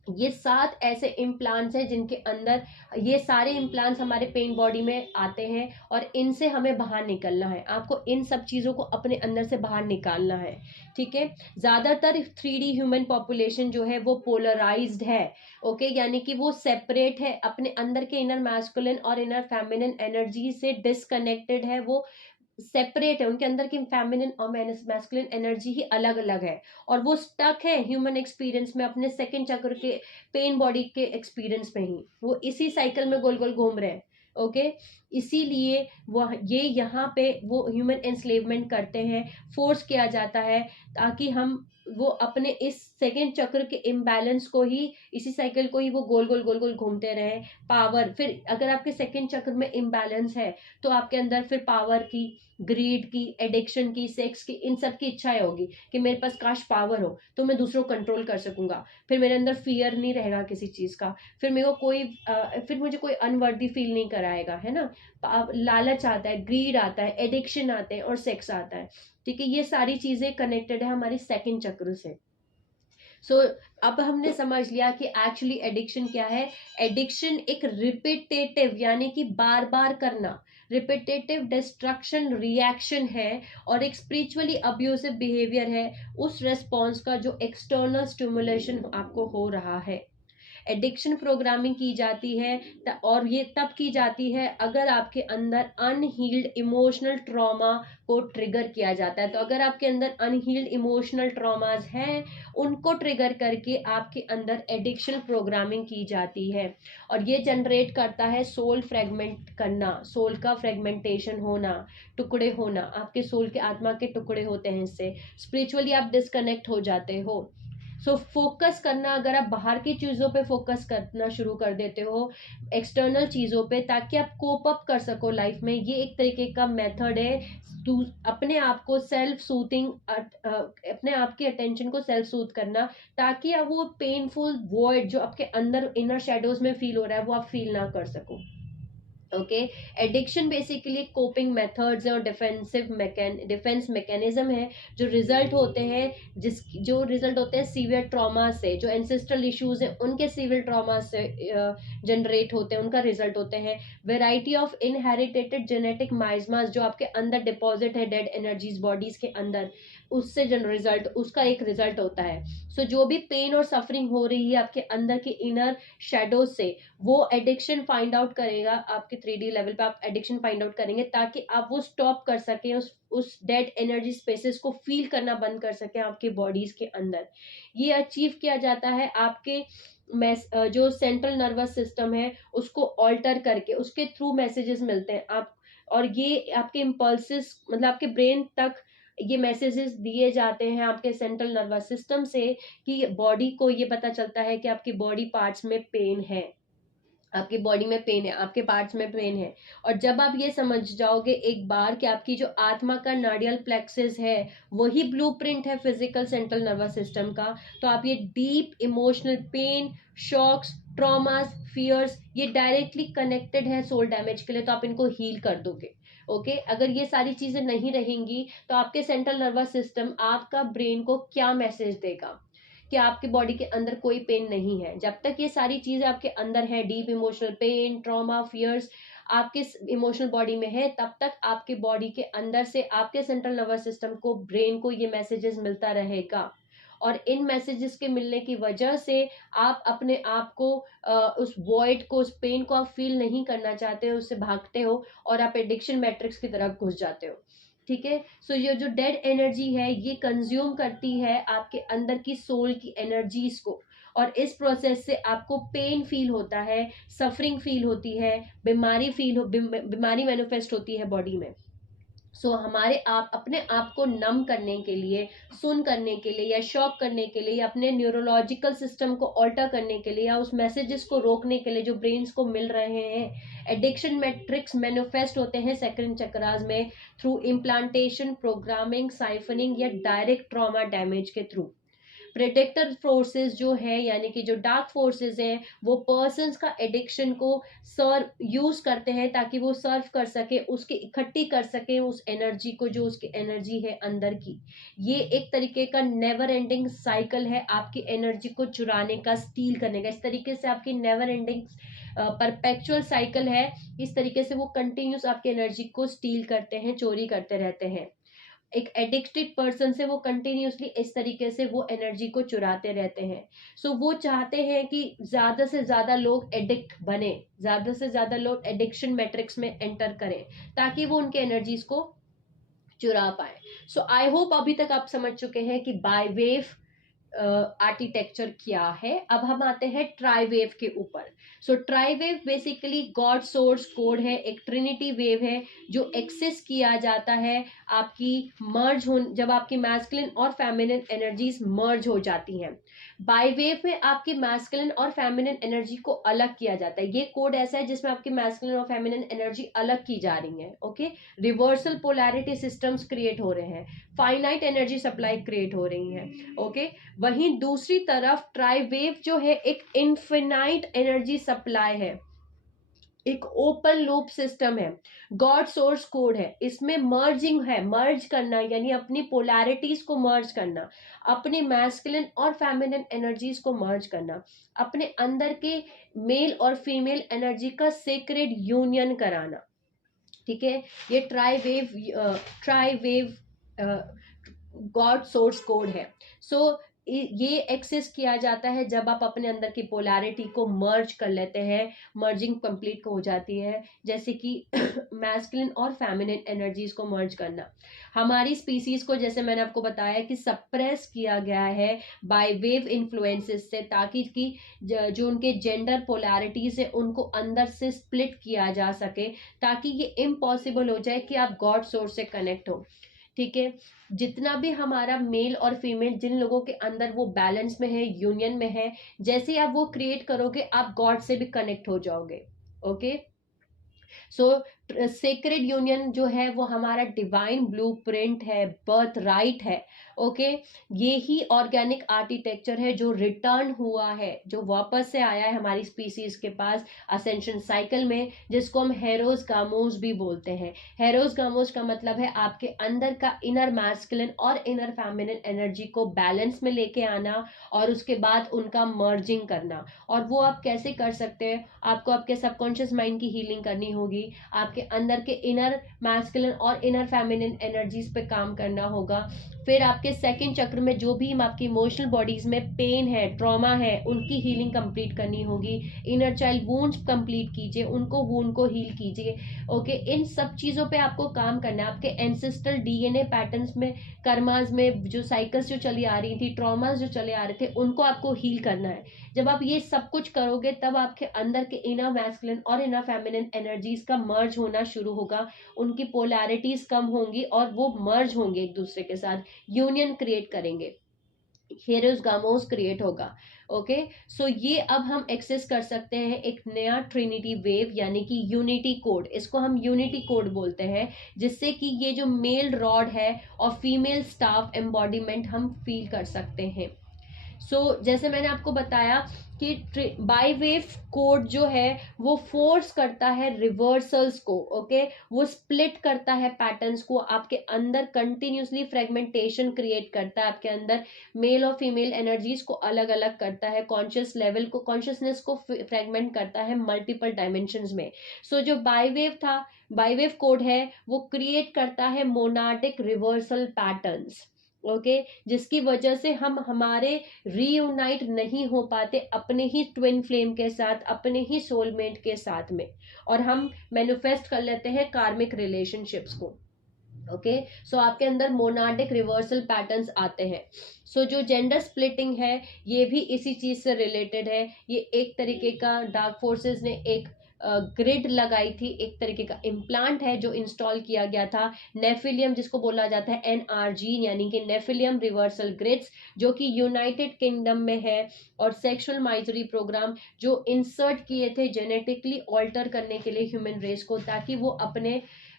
ये 7 ऐसे इम्प्लांट्स हैं जिनके अंदर ये सारे इम्प्लांट्स हमारे पेन बॉडी में आते हैं और इनसे हमें बाहर निकलना है। आपको इन सब चीजों को अपने अंदर से बाहर निकालना है। ठीक है, ज्यादातर 3D ह्यूमन पॉपुलेशन जो है वो पोलराइज्ड है। ओके, यानी कि वो सेपरेट है, अपने अंदर के इनर मैस्कुलिन और इनर फेमिनिन एनर्जी से डिसकनेक्टेड है, वो सेपरेट है, उनके अंदर की फेमिनिन और मैस्कुलिन एनर्जी ही अलग अलग है, और वो स्टक है ह्यूमन एक्सपीरियंस में, अपने सेकंड चक्र के पेन बॉडी के एक्सपीरियंस में ही, वो इसी साइकिल में गोल गोल घूम रहे हैं। ओके, इसीलिए वह ये यहाँ पे वो ह्यूमन एंस्लेवमेंट करते हैं, फोर्स किया जाता है, ताकि हम वो अपने इस सेकेंड चक्र के इम्बैलेंस को ही, इसी साइकिल को ही वो गोल गोल गोल गोल घूमते रहे। पावर, फिर अगर आपके सेकेंड चक्र में इम्बैलेंस है तो आपके अंदर फिर पावर की, ग्रीड की, एडिक्शन की, सेक्स की, इन सब की इच्छाएं होगी कि मेरे पास काश पावर हो तो मैं दूसरों को कंट्रोल कर सकूंगा, फिर मेरे अंदर फियर नहीं रहेगा किसी चीज का, फिर मेरे को कोई फिर मुझे कोई अनवर्दी फील नहीं कराएगा, है ना? लालच आता है, ग्रीड आता है, एडिक्शन आते हैं और सेक्स आता है। ठीक है, ये सारी चीजें कनेक्टेड है हमारी सेकंड चक्र से। सो अब हमने समझ लिया कि एक्चुअली एडिक्शन क्या है। एडिक्शन एक रिपीटेटिव, यानी कि बार बार करना, रिपीटेटिव डिस्ट्रक्शन रिएक्शन है, और एक स्पिरिचुअली अब्यूसिव बिहेवियर है उस रेस्पॉन्स का जो एक्सटर्नल स्टिमुलेशन आपको हो रहा है। एडिक्शन प्रोग्रामिंग की जाती है और ये तब की जाती है अगर आपके अंदर अनहील्ड इमोशनल ट्रॉमा को ट्रिगर किया जाता है। तो अगर आपके अंदर अनहील्ड इमोशनल ट्रॉमास हैं, उनको ट्रिगर करके आपके अंदर एडिक्शन प्रोग्रामिंग की जाती है, और ये जनरेट करता है सोल फ्रेगमेंट करना, सोल का फ्रेगमेंटेशन होना, टुकड़े होना, आपके सोल के आत्मा के टुकड़े होते हैं, इससे स्पिरिचुअली आप डिस्कनेक्ट हो जाते हो। सो फोकस करना, अगर आप बाहर की चीज़ों पे फोकस करना शुरू कर देते हो, एक्सटर्नल चीज़ों पे, ताकि आप कोप अप कर सको लाइफ में, ये एक तरीके का मेथड है अपने आप को सेल्फ सूथिंग, अपने आप की अटेंशन को सेल्फ सूथ करना, ताकि आप वो पेनफुल वॉइड जो आपके अंदर इनर शेडोज में फील हो रहा है वो आप फील ना कर सको। Okay. Addiction basically coping methods है और डिफेंस मैकेनिज्म है जो रिजल्ट होते हैं जो रिजल्ट होते हैं सीवियर ट्रॉमा से, जो एंसेस्ट्रल इश्यूज हैं उनके सीवियर ट्रॉमा से जनरेट होते हैं, उनका रिजल्ट होते हैं। वेराइटी ऑफ इनहेरिटेटेड जेनेटिक माइजमास जो आपके अंदर डिपॉजिट है डेड एनर्जीज बॉडीज के अंदर, उससे जन रिजल्ट उसका एक रिजल्ट होता है। सो जो भी पेन और सफरिंग हो रही है आपके अंदर के इनर शेडो से, वो एडिक्शन फाइंड आउट करेगा। आपके 3D लेवल पे आप एडिक्शन फाइंड आउट करेंगे ताकि आप वो स्टॉप कर सकें, उस डेड एनर्जी स्पेसेस को फील करना बंद कर सकें आपके बॉडीज के अंदर। ये अचीव किया जाता है आपके जो सेंट्रल नर्वस सिस्टम है उसको ऑल्टर करके, उसके थ्रू मैसेजेस मिलते हैं आप, और ये आपके इम्पल्सिस मतलब आपके ब्रेन तक ये मैसेजेस दिए जाते हैं आपके सेंट्रल नर्वस सिस्टम से, कि बॉडी को ये पता चलता है कि आपकी बॉडी पार्ट्स में पेन है, आपकी बॉडी में पेन है, आपके पार्ट्स में पेन है। और जब आप ये समझ जाओगे एक बार कि आपकी जो आत्मा का नाडियल प्लेक्सिस है वही ब्लूप्रिंट है फिजिकल सेंट्रल नर्वस सिस्टम का, तो आप ये deep emotional pain, shocks, traumas, fears, ये डायरेक्टली कनेक्टेड है सोल डैमेज के लिए, तो आप इनको हील कर दोगे। ओके अगर ये सारी चीजें नहीं रहेंगी तो आपके सेंट्रल नर्वस सिस्टम आपका ब्रेन को क्या मैसेज देगा कि आपके बॉडी के अंदर कोई पेन नहीं है। जब तक ये सारी चीजें आपके अंदर है, deep emotional pain, trauma, fears आपके इमोशनल बॉडी में है, तब तक आपके बॉडी के अंदर से आपके सेंट्रल नर्वस सिस्टम को, ब्रेन को ये मैसेजेस मिलता रहेगा। और इन मैसेजेस के मिलने की वजह से आप अपने आप को उस वॉइड को, उस पेन को आप फील नहीं करना चाहते हो, उससे भागते हो और आप एडिक्शन मैट्रिक्स की तरफ घुस जाते हो। ठीक है। सो ये जो डेड एनर्जी है ये कंज्यूम करती है आपके अंदर की सोल की एनर्जीज को, और इस प्रोसेस से आपको पेन फील होता है, सफरिंग फील होती है, बीमारी मैनिफेस्ट होती है बॉडी में। सो हमारे आप अपने आप को नम करने के लिए, सुन करने के लिए या शॉक करने के लिए, अपने न्यूरोलॉजिकल सिस्टम को ऑल्टर करने के लिए या उस मैसेजेस को रोकने के लिए जो ब्रेन्स को मिल रहे हैं, एडिक्शन मैट्रिक्स मैनिफेस्ट होते हैं सेकंड चक्रास में थ्रू इम्प्लांटेशन, प्रोग्रामिंग, साइफनिंग या डायरेक्ट ट्रॉमा डैमेज के थ्रू। प्रेडिक्टर फोर्सेस जो है यानी कि जो डार्क फोर्सेस हैं वो पर्सन्स का एडिक्शन को सर्व यूज करते हैं ताकि वो सर्व कर सके, उसकी इकट्ठी कर सके उस एनर्जी को जो उसकी एनर्जी है अंदर की। ये एक तरीके का नेवर एंडिंग साइकिल है आपकी एनर्जी को चुराने का, स्टील करने का। इस तरीके से आपकी नेवर एंडिंग परपेचुअल साइकिल है। इस तरीके से वो कंटिन्यूस आपकी एनर्जी को स्टील करते हैं, चोरी करते रहते हैं। एक एडिक्टेड पर्सन से वो कंटिन्यूसली इस तरीके से वो एनर्जी को चुराते रहते हैं। सो वो चाहते हैं कि ज्यादा से ज्यादा लोग एडिक्ट बने, ज्यादा से ज्यादा लोग एडिक्शन मैट्रिक्स में एंटर करें ताकि वो उनके एनर्जीज को चुरा पाए। सो आई होप अभी तक आप समझ चुके हैं कि बाय वेव आर्किटेक्चर क्या है। अब हम आते हैं ट्राई-वेव के ऊपर। So triwave basically God source code है, एक ट्रिनिटी वेव है जो एक्सेस किया जाता है आपकी मर्ज हो, जब आपकी मैस्कुलिन और फेमिनिन एनर्जीज मर्ज हो जाती हैं। बाय वेव में आपकी मैस्कुलिन और फेमिनिन एनर्जी को अलग किया जाता है। ये कोड ऐसा है जिसमें आपकी मैस्कुलिन और फेमिनिन एनर्जी अलग की जा रही है। Okay reversal polarity systems create हो रहे हैं, फाइनाइट एनर्जी सप्लाई क्रिएट हो रही है। ओके वहीं दूसरी तरफ ट्राई वेव जो है एक इनफिनाइट एनर्जी सप्लाई है, एक ओपन लूप सिस्टम है, गॉड सोर्स कोड है। इसमें मर्जिंग है, मर्ज करना यानी अपनी पोलैरिटीज को मर्ज करना, अपने मैस्कुलिन और फेमिनिन एनर्जीज को मर्ज करना, अपने अंदर के मेल और फीमेल एनर्जी का सेक्रेड यूनियन कराना। ठीक है ये try wave God source code है। सो ये एक्सेस किया जाता है जब आप अपने अंदर की पोलैरिटी को मर्ज कर लेते हैं, मर्जिंग कंप्लीट हो जाती है, जैसे कि मैस्कुलिन और फेमिनिन एनर्जीज को मर्ज करना। हमारी स्पीसीज को जैसे मैंने आपको बताया कि सप्रेस किया गया है बाय वेव इन्फ्लुएंसेस से, ताकि कि जो उनके जेंडर पोलैरिटीज है उनको अंदर से स्प्लिट किया जा सके, ताकि ये इम्पॉसिबल हो जाए कि आप गॉड सोर्स से कनेक्ट हो। ठीक है जितना भी हमारा मेल और फीमेल, जिन लोगों के अंदर वो बैलेंस में है, यूनियन में है, जैसे आप वो क्रिएट करोगे आप गॉड से भी कनेक्ट हो जाओगे। ओके सो सेक्रेड यूनियन जो है वो हमारा डिवाइन ब्लूप्रिंट है, बर्थ राइट है। ओके, ये ही ऑर्गेनिक आर्किटेक्चर है जो रिटर्न हुआ है, जो वापस से आया है हमारी स्पीसीज के पास असेंशन साइकिल में, जिसको हम हेरोज गामोस भी बोलते हैं। हेरोज गामोस का मतलब है आपके अंदर का इनर मैस्कुलिन और इनर फेमिनिन एनर्जी को बैलेंस में लेके आना और उसके बाद उनका मर्जिंग करना। और वो आप कैसे कर सकते हैं? आपको आपके सबकॉन्शियस माइंड की हीलिंग करनी होगी, आपके अंदर के इनर मैस्कुलिन और इनर फेमिनिन एनर्जीज पे काम करना होगा। फिर आपके सेकंड चक्र में जो भी आपकी इमोशनल बॉडीज में पेन है, ट्रॉमा है, उनकी हीलिंग कंप्लीट करनी होगी। इनर चाइल्ड वुंड्स कंप्लीट कीजिए, उनको वुंड को हील कीजिए। ओके, इन सब चीजों पे आपको काम करना है। आपके एंसेस्ट्रल डीएनए पैटर्न्स में, कर्मास में जो साइकिल्स जो चली आ रही थी, ट्रॉमास जो चले आ रहे थे, उनको आपको हील करना है। जब आप ये सब कुछ करोगे तब आपके अंदर के इनर मैस्कुलिन और इनर फेमिनिन एनर्जीज का मर्ज होना शुरू होगा, उनकी पोलैरिटीज कम होंगी और वो मर्ज होंगे, एक दूसरे के साथ यूनियन क्रिएट करेंगे, हेरोस गामोस क्रिएट होगा। ओके, सो ये अब हम एक्सेस कर सकते हैं एक नया ट्रिनिटी वेव यानी कि यूनिटी कोड, इसको हम यूनिटी कोड बोलते हैं, जिससे कि ये जो मेल रॉड है और फीमेल स्टाफ एम्बॉडीमेंट हम फील कर सकते हैं। जैसे मैंने आपको बताया कि बाईवेव कोड जो है वो फोर्स करता है रिवर्सल्स को। ओके, वो स्प्लिट करता है पैटर्न्स को, आपके अंदर कंटिन्यूसली फ्रेगमेंटेशन क्रिएट करता है, आपके अंदर मेल और फीमेल एनर्जीज को अलग अलग करता है, कॉन्शियस लेवल को, कॉन्शियसनेस को फ्रेगमेंट करता है मल्टीपल डायमेंशंस में। जो बाईवेव था, बाईवेव कोड है, वो क्रिएट करता है मोनाटिक रिवर्सल पैटर्न्स। ओके, जिसकी वजह से हम हमारे रीयूनाइट नहीं हो पाते अपने ही ट्विन फ्लेम के साथ, अपने ही सोलमेट के साथ में, और हम मैनिफेस्ट कर लेते हैं कार्मिक रिलेशनशिप्स को। ओके, आपके अंदर मोनाडिक रिवर्सल पैटर्न्स आते हैं। जो जेंडर स्प्लिटिंग है ये भी इसी चीज से रिलेटेड है। ये एक तरीके का डार्क फोर्सेस ने एक ग्रिड लगाई थी, एक तरीके का इम्प्लांट है जो इंस्टॉल किया गया था, नेफिलियम जिसको बोला जाता है एनआरजी, यानी कि नेफिलियम रिवर्सल ग्रिड्स, जो कि यूनाइटेड किंगडम में है। और सेक्सुअल माइजरी प्रोग्राम जो इंसर्ट किए थे जेनेटिकली ऑल्टर करने के लिए ह्यूमन रेस को, ताकि वो अपने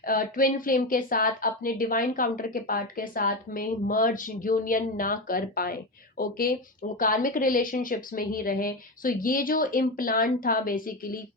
ट्विन फ्लेम के साथ, अपने डिवाइन काउंटर के पार्ट के साथ में मर्ज यूनियन ना कर पाए। ओके, वो कार्मिक रिलेशनशिप्स में ही रहे। ये जो इम्प्लांट था बेसिकली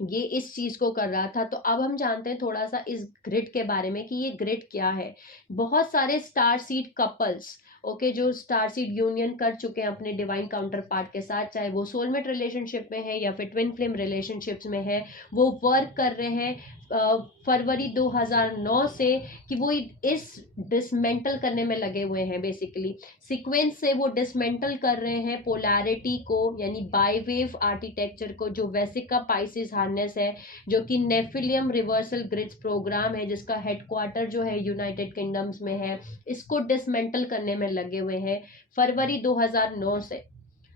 ये इस चीज को कर रहा था। तो अब हम जानते हैं थोड़ा सा इस ग्रिड के बारे में कि ये ग्रिड क्या है। बहुत सारे स्टार सीड कपल्स, ओके, जो स्टार सीड यूनियन कर चुके हैं अपने डिवाइन काउंटर पार्ट के साथ, चाहे वो सोलमेट रिलेशनशिप में है या फिर ट्विन फ्लेम रिलेशनशिप्स में है, वो वर्क कर रहे हैं फरवरी 2009 से, कि वो इस डिसमेंटल करने में लगे हुए हैं। बेसिकली सीक्वेंस से वो डिसमेंटल कर रहे हैं पोलैरिटी को, यानी बाईवेव आर्किटेक्चर को, जो वेसिका पाइसिस हार्नेस है, जो कि नेफिलियम रिवर्सल ग्रिड्स प्रोग्राम है, जिसका हेडक्वार्टर जो है यूनाइटेड किंगडम्स में है। इसको डिसमेंटल करने में लगे हुए हैं फरवरी 2009 से।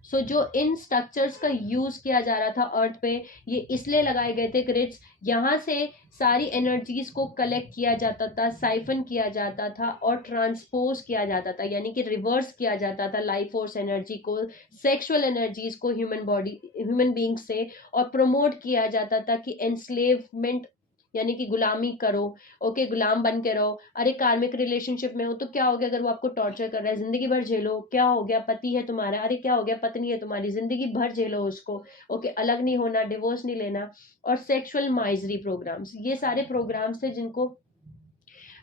जो इन स्ट्रक्चर्स का यूज किया जा रहा था अर्थ पे, ये इसलिए लगाए गए थे ग्रिड्स, यहाँ से सारी एनर्जीज को कलेक्ट किया जाता था, साइफन किया जाता था और ट्रांसपोज किया जाता था, यानी कि रिवर्स किया जाता था लाइफ फोर्स एनर्जी को, सेक्सुअल एनर्जीज को ह्यूमन बींग से, और प्रमोट किया जाता था कि एनस्लेवमेंट यानी कि गुलामी करो। ओके, गुलाम बन के रहो। अरे कार्मिक रिलेशनशिप में हो तो क्या हो गया अगर वो आपको टॉर्चर कर रहा है, जिंदगी भर झेलो। क्या हो गया, पति है तुम्हारा, अरे क्या हो गया, पत्नी है तुम्हारी, जिंदगी भर झेलो उसको। ओके, अलग नहीं होना, डिवोर्स नहीं लेना। और सेक्सुअल माइजरी प्रोग्राम्स, ये सारे प्रोग्राम्स थे जिनको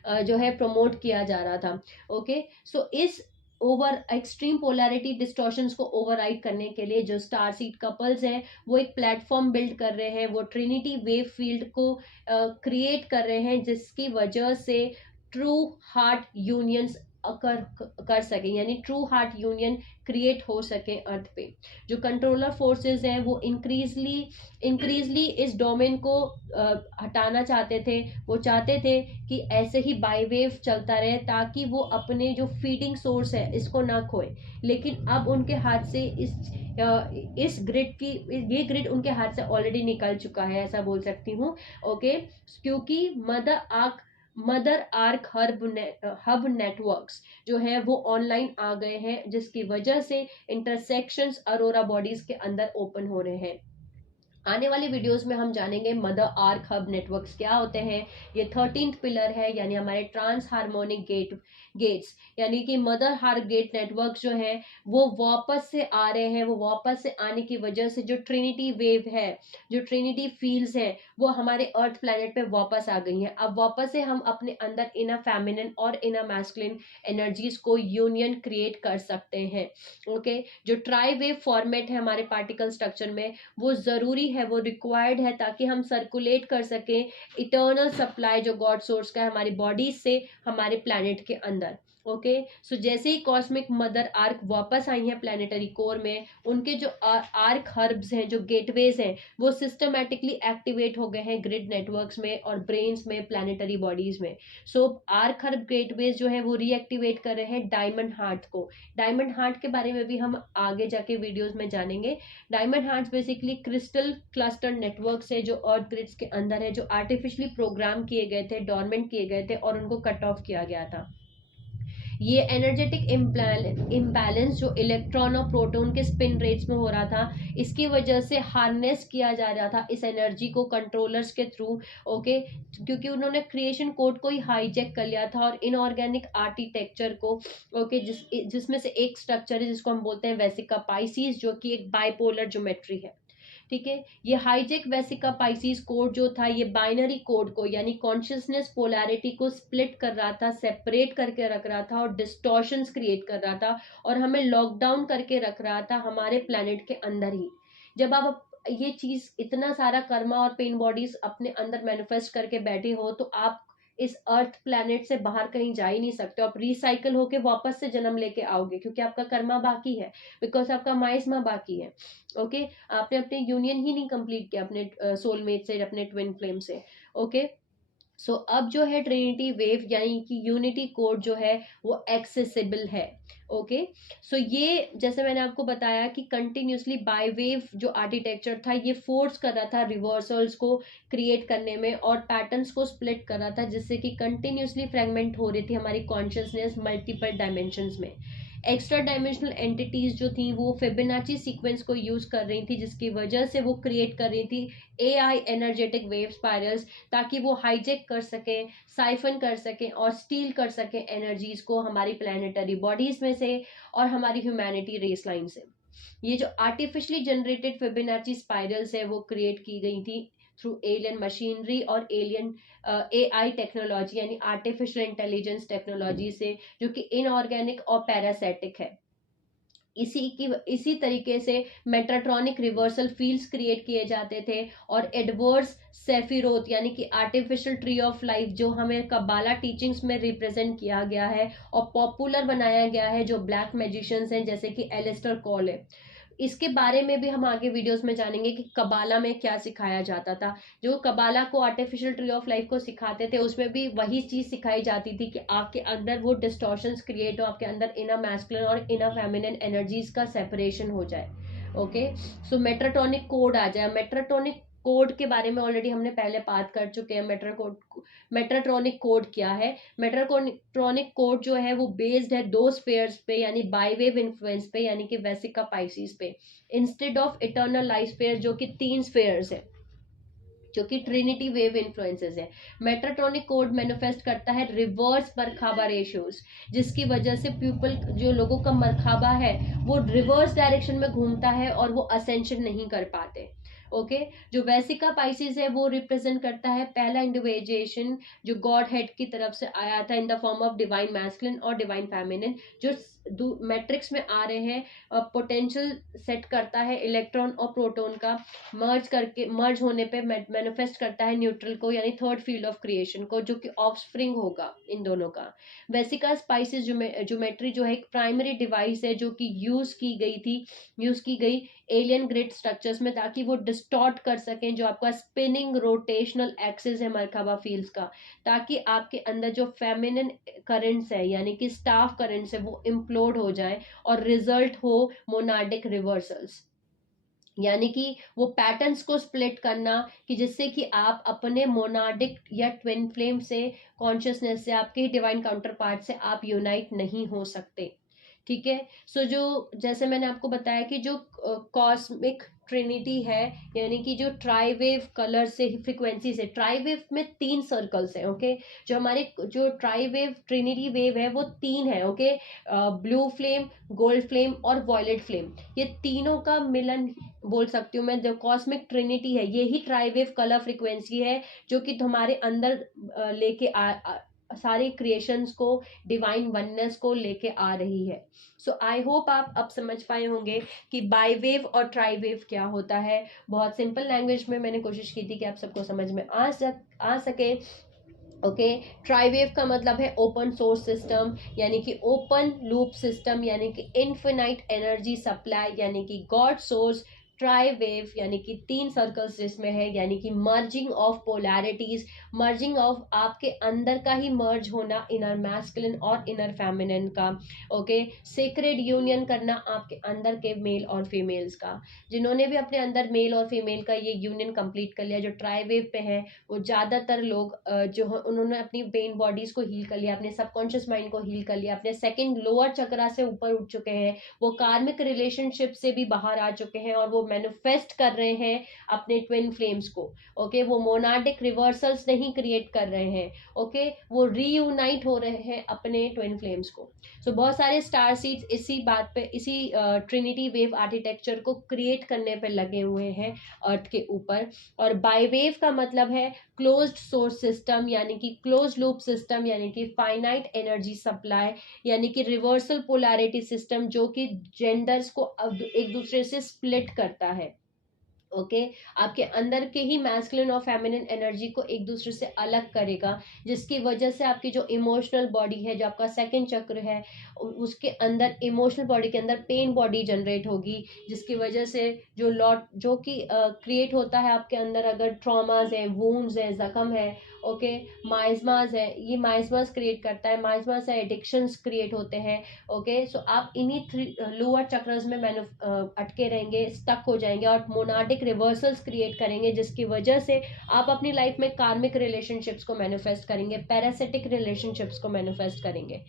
जो है प्रमोट किया जा रहा था। ओके, इस ओवर एक्सट्रीम पोलैरिटी डिस्टॉर्शंस को ओवरराइड करने के लिए जो स्टार सीड कपल्स हैं वो एक प्लेटफॉर्म बिल्ड कर रहे हैं, वो ट्रिनिटी वेव फील्ड को क्रिएट कर रहे हैं, जिसकी वजह से ट्रू हार्ट यूनियंस कर सके, यानी ट्रू हार्ट यूनियन क्रिएट हो सके अर्थ पे। जो कंट्रोलर फोर्सेस हैं वो इंक्रीजली इस डोमेन को हटाना चाहते थे। वो चाहते थे कि ऐसे ही बाईवेव चलता रहे, ताकि वो अपने जो फीडिंग सोर्स है इसको ना खोए। लेकिन अब उनके हाथ से इस ग्रिड की, ये ग्रिड उनके हाथ से ऑलरेडी निकल चुका है, ऐसा बोल सकती हूँ। ओके, क्योंकि मदर आर्क हब नेटवर्क्स जो है वो ऑनलाइन आ गए हैं, जिसकी वजह से इंटरसेक्शंस अरोरा बॉडीज के अंदर ओपन हो रहे हैं। आने वाले वीडियोस में हम जानेंगे मदर आर्क हब नेटवर्क्स क्या होते हैं। ये 13th पिलर है, यानी हमारे ट्रांस हार्मोनिक गेट्स, यानी कि मदर हार्क गेट नेटवर्क जो है वो वापस से आ रहे हैं। वो वापस से आने की वजह से जो ट्रिनिटी वेव है, जो ट्रिनिटी फील्ड्स है, वो हमारे अर्थ प्लैनेट पे वापस आ गई हैं। अब वापस से हम अपने अंदर इनर फेमिनिन और इनर मैस्कुलिन एनर्जीज को यूनियन क्रिएट कर सकते हैं। ओके, जो ट्राई वेव फॉर्मेट है हमारे पार्टिकल स्ट्रक्चर में, वो जरूरी है, वो रिक्वायर्ड है, ताकि हम सर्कुलेट कर सकें इटर्नल सप्लाई जो गॉड सोर्स का है हमारी बॉडी से हमारे प्लैनेट के अंदर। ओके, सो जैसे ही कॉस्मिक मदर आर्क वापस आई हैं प्लैनेटरी कोर में, उनके जो आर्क हर्ब्स हैं, जो गेटवेज हैं, वो सिस्टमैटिकली एक्टिवेट हो गए हैं ग्रिड नेटवर्क्स में और ब्रेन्स में, प्लैनेटरी बॉडीज में। सो आर्क हर्ब गेटवेज जो है वो रीएक्टिवेट कर रहे हैं डायमंड हार्ट को। डायमंड हार्ट के बारे में भी हम आगे जाके वीडियोस में जानेंगे। Diamond hearts basically crystal cluster network है जो अर्थ ग्रिड्स के अंदर है, जो आर्टिफिशियली प्रोग्राम किए गए थे, डॉर्मेंट किए गए थे और उनको कट ऑफ किया गया था। ये एनर्जेटिक इम्बैलेंस जो इलेक्ट्रॉन और प्रोटॉन के स्पिन रेट्स में हो रहा था, इसकी वजह से हार्नेस किया जा रहा था इस एनर्जी को कंट्रोलर्स के थ्रू। ओके, क्योंकि उन्होंने क्रिएशन कोड को ही हाईजैक कर लिया था और इनऑर्गेनिक आर्किटेक्चर को, ओके, जिसमें से एक स्ट्रक्चर है जिसको हम बोलते हैं वेसिका पाइसिस, जो कि एक बाइपोलर ज्योमेट्री है। ठीक है, ये हाईजेक वेसिका पाइसिस कोड जो था, ये बाइनरी कोड को यानी कॉन्शियसनेस पोलैरिटी को स्प्लिट कर रहा था, सेपरेट करके रख रहा था और डिस्टॉर्शंस क्रिएट कर रहा था और हमें लॉकडाउन करके रख रहा था हमारे प्लेनेट के अंदर ही। जब आप ये चीज इतना सारा कर्मा और पेन बॉडीज अपने अंदर मैनिफेस्ट करके बैठे हो, तो आप इस अर्थ प्लैनेट से बाहर कहीं जा ही नहीं सकते। आप रिसाइकल होके वापस से जन्म लेके आओगे, क्योंकि आपका कर्मा बाकी है, बिकॉज आपका माइस्मा बाकी है। ओके, आपने अपने यूनियन ही नहीं कंप्लीट किया अपने सोलमेट से, अपने ट्विन फ्लेम से। ओके, सो अब जो है ट्रिनिटी वेव यानी कि यूनिटी कोड जो है वो एक्सेसिबल है। ओके, सो ये जैसे मैंने आपको बताया कि कंटिन्यूसली बाय वेव जो आर्किटेक्चर था, ये फोर्स कर रहा था रिवर्सल्स को क्रिएट करने में और पैटर्न्स को स्प्लिट कर रहा था, जिससे कि कंटिन्यूसली फ्रेगमेंट हो रही थी हमारी कॉन्शियसनेस मल्टीपल डायमेंशंस में। एक्स्ट्रा डायमेंशनल एंटिटीज जो थी वो फिबोनाची सीक्वेंस को यूज कर रही थी, जिसकी वजह से वो क्रिएट कर रही थी एआई एनर्जेटिक वेव स्पाइरल्स, ताकि वो हाईजेक कर सकें, साइफन कर सकें और स्टील कर सकें एनर्जीज को हमारी प्लैनेटरी बॉडीज में से और हमारी ह्यूमैनिटी रेस लाइन से। ये जो आर्टिफिशियली जनरेटेड फिबोनाची स्पाइरल्स है वो क्रिएट की गई थी थ्रू एलियन मशीनरी और एलियन एआई टेक्नोलॉजी, यानी आर्टिफिशियल इंटेलिजेंस टेक्नोलॉजी से, जो कि इनऑर्गेनिक और पैरासाइटिक है। इसी तरीके से मेट्राट्रॉनिक रिवर्सल फील्ड्स क्रिएट किए जाते थे और एडवर्स सेफिरोथ यानी कि आर्टिफिशियल ट्री ऑफ लाइफ, जो हमें कबाला टीचिंग्स में रिप्रेजेंट किया गया है और पॉपुलर बनाया गया है, जो ब्लैक मैजिशियंस हैं जैसे कि एलिस्टर कॉल है। इसके बारे में भी हम आगे वीडियोस में जानेंगे कि कबाला में क्या सिखाया जाता था। जो कबाला को आर्टिफिशियल ट्री ऑफ लाइफ को सिखाते थे, उसमें भी वही चीज सिखाई जाती थी कि आपके अंदर वो डिस्टॉर्शंस क्रिएट हो, आपके अंदर इनर मैस्कुलिन और इनर फेमिनिन एनर्जीज का सेपरेशन हो जाए। ओके, सो मेट्राटोनिक कोड आ जाए। मेट्राटोनिक कोड के बारे में ऑलरेडी हमने पहले बात कर चुके हैं। मेट्राट्रॉनिक कोड क्या है? मेट्राट्रॉनिक कोड जो है वो बेस्ड है दो स्फेयर्स पे, यानी बाईवेव इन्फ्लुएंस पे, यानी कि वेसिका पाइसिस पे, instead of eternal life sphere जो कि 3 स्फेयर्स है, जो कि ट्रिनिटी वेव इन्फ्लुएंसेस है। मेट्राट्रॉनिक कोड मैनिफेस्ट करता है रिवर्स मरखाबा रेशियोज, जिसकी वजह से पीपल, जो लोगों का मरखाबा है, वो रिवर्स डायरेक्शन में घूमता है और वो असेंशन नहीं कर पाते। ओके, जो वेसिका पाइसिस है वो रिप्रेजेंट करता है पहला इंडिविजुएशन जो गॉड हेड की तरफ से आया था in the form of divine masculine और डिवाइन फेमिनिन, जो मैट्रिक्स में आ रहे हैं। पोटेंशियल सेट करता है इलेक्ट्रॉन और प्रोटॉन का मर्ज होने पे मैनिफेस्ट करता है न्यूट्रल को, यानी थर्ड फील्ड ऑफ क्रिएशन को, जो कि ऑफस्प्रिंग होगा इन दोनों का। वेसिका स्पाइसिस ज्योमेट्री जो है एक प्राइमरी डिवाइस है जो कि यूज की गई एलियन ग्रिड स्ट्रक्चर्स में, ताकि वो डिस्टॉर्ट कर सकें जो आपका स्पिनिंग रोटेशनल एक्सिस है मरकाबा फील्ड्स का, ताकि आपके अंदर जो फेमिनिन करंट्स है यानी कि स्टाफ करंट्स है वो इम्प्लोड हो जाए और रिजल्ट हो मोनाडिक रिवर्सल्स, यानी कि वो पैटर्न्स को स्प्लिट करना, कि जिससे कि आप अपने मोनाडिक या ट्विन फ्लेम से, कॉन्शियसनेस से, आपके डिवाइन काउंटर पार्ट से आप यूनाइट नहीं हो सकते। ठीक है, सो जो जैसे मैंने आपको बताया कि जो कॉस्मिक ट्रिनिटी है, यानी कि जो ट्राई वेव कलर से फ्रीक्वेंसी से, ट्राई वेव में 3 सर्कल्स हैं, ओके। जो हमारे जो ट्राई वेव ट्रिनिटी वेव है वो 3 है, okay. Blue flame, gold flame और वॉयलेट फ्लेम, ये तीनों का मिलन बोल सकती हूँ मैं, जो कॉस्मिक ट्रिनिटी है, यही ट्राई वेव कलर फ्रीक्वेंसी है जो कि तुम्हारे अंदर लेके सारे क्रिएशंस को, डिवाइन वननेस को लेके आ रही है। सो आई होप आप अब समझ पाए होंगे कि बाई वेव और ट्राई वेव क्या होता है। बहुत सिंपल लैंग्वेज में मैंने कोशिश की थी कि आप सबको समझ में आ सके, ओके। ट्राई वेव का मतलब है ओपन सोर्स सिस्टम, यानी कि ओपन लूप सिस्टम, यानी कि इन्फिनाइट एनर्जी सप्लाई, यानी कि गॉड सोर्स। ट्राई वेव यानी कि 3 सर्कल्स जिसमें है, यानी कि merging of polarities, merging of आपके अंदर का ही मर्ज होना, इनर मैस्कुलिन और इनर फेमिनिन का, ओके। सीक्रेट यूनियन करना आपके अंदर के मेल और फीमेल्स का। जिन्होंने भी अपने अंदर मेल और फीमेल का ये यूनियन कंप्लीट कर लिया, जो ट्राई वेव पे है, वो ज़्यादातर लोग जो उन्होंने अपनी ब्रेन बॉडीज को हील कर लिया, अपने सबकॉन्शियस माइंड को हील कर लिया, अपने सेकंड लोअर चक्रा से ऊपर उठ चुके हैं, वो कार्मिक रिलेशनशिप से भी बाहर आ चुके हैं और वो मैनिफेस्ट कर रहे हैं अपने ट्विन फ्लेम्स को, ओके। वो मोनार्डिक रिवर्सल्स नहीं क्रिएट कर रहे हैं, ओके। वो रीयूनाइट हो रहे हैं अपने ट्विन फ्लेम्स को। सो बहुत सारे स्टार सीड्स इसी बात पे, इसी ट्रिनिटी वेव आर्किटेक्चर को क्रिएट करने पे लगे हुए हैं अर्थ के ऊपर। और बाई वेव का मतलब है क्लोज्ड सोर्स सिस्टम, यानी कि क्लोज लूप सिस्टम, यानी कि फाइनाइट एनर्जी सप्लाई, यानी कि रिवर्सल पोलैरिटी सिस्टम, जो कि जेंडर्स को एक दूसरे से स्प्लिट करता है, ओके। आपके अंदर के ही मैस्कुलिन और फेमिनिन एनर्जी को एक दूसरे से अलग करेगा, जिसकी वजह से आपकी जो इमोशनल बॉडी है, जो आपका सेकंड चक्र है, उसके अंदर, इमोशनल बॉडी के अंदर पेन बॉडी जनरेट होगी, जिसकी वजह से जो कि क्रिएट होता है आपके अंदर, अगर ट्रॉमाज है, वुंड्स है, जख्म है, ओके। माइजमाज है, ये माइजमाज क्रिएट करता है, माइजमा से एडिक्शंस क्रिएट होते हैं, ओके। सो आप इन्हीं लोअर चक्रस में अटके रहेंगे, स्टक हो जाएंगे और मोनार्डिक रिवर्सल्स क्रिएट करेंगे, जिसकी वजह से आप अपनी लाइफ में कार्मिक रिलेशनशिप्स को मैनिफेस्ट करेंगे, पैरासिटिक रिलेशनशिप्स को मैनिफेस्ट करेंगे।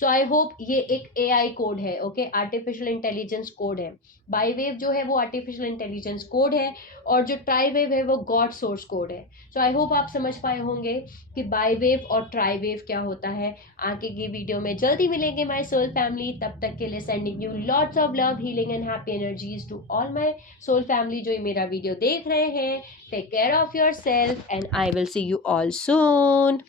सो आई होप ये एक AI कोड है, ओके, आर्टिफिशियल इंटेलिजेंस कोड है। बाई वेव जो है वो आर्टिफिशियल इंटेलिजेंस कोड है और जो ट्राई वेव है वो गॉड सोर्स कोड है। सो आई होप आप समझ पाए होंगे कि बाई वेव और ट्राई वेव क्या होता है। आगे की वीडियो में जल्दी मिलेंगे माय सोल फैमिली, तब तक के लिए sending you lots of love, healing and happy energies to all my soul family जो ये मेरा वीडियो देख रहे हैं। Take care of yourself and I will see you all soon.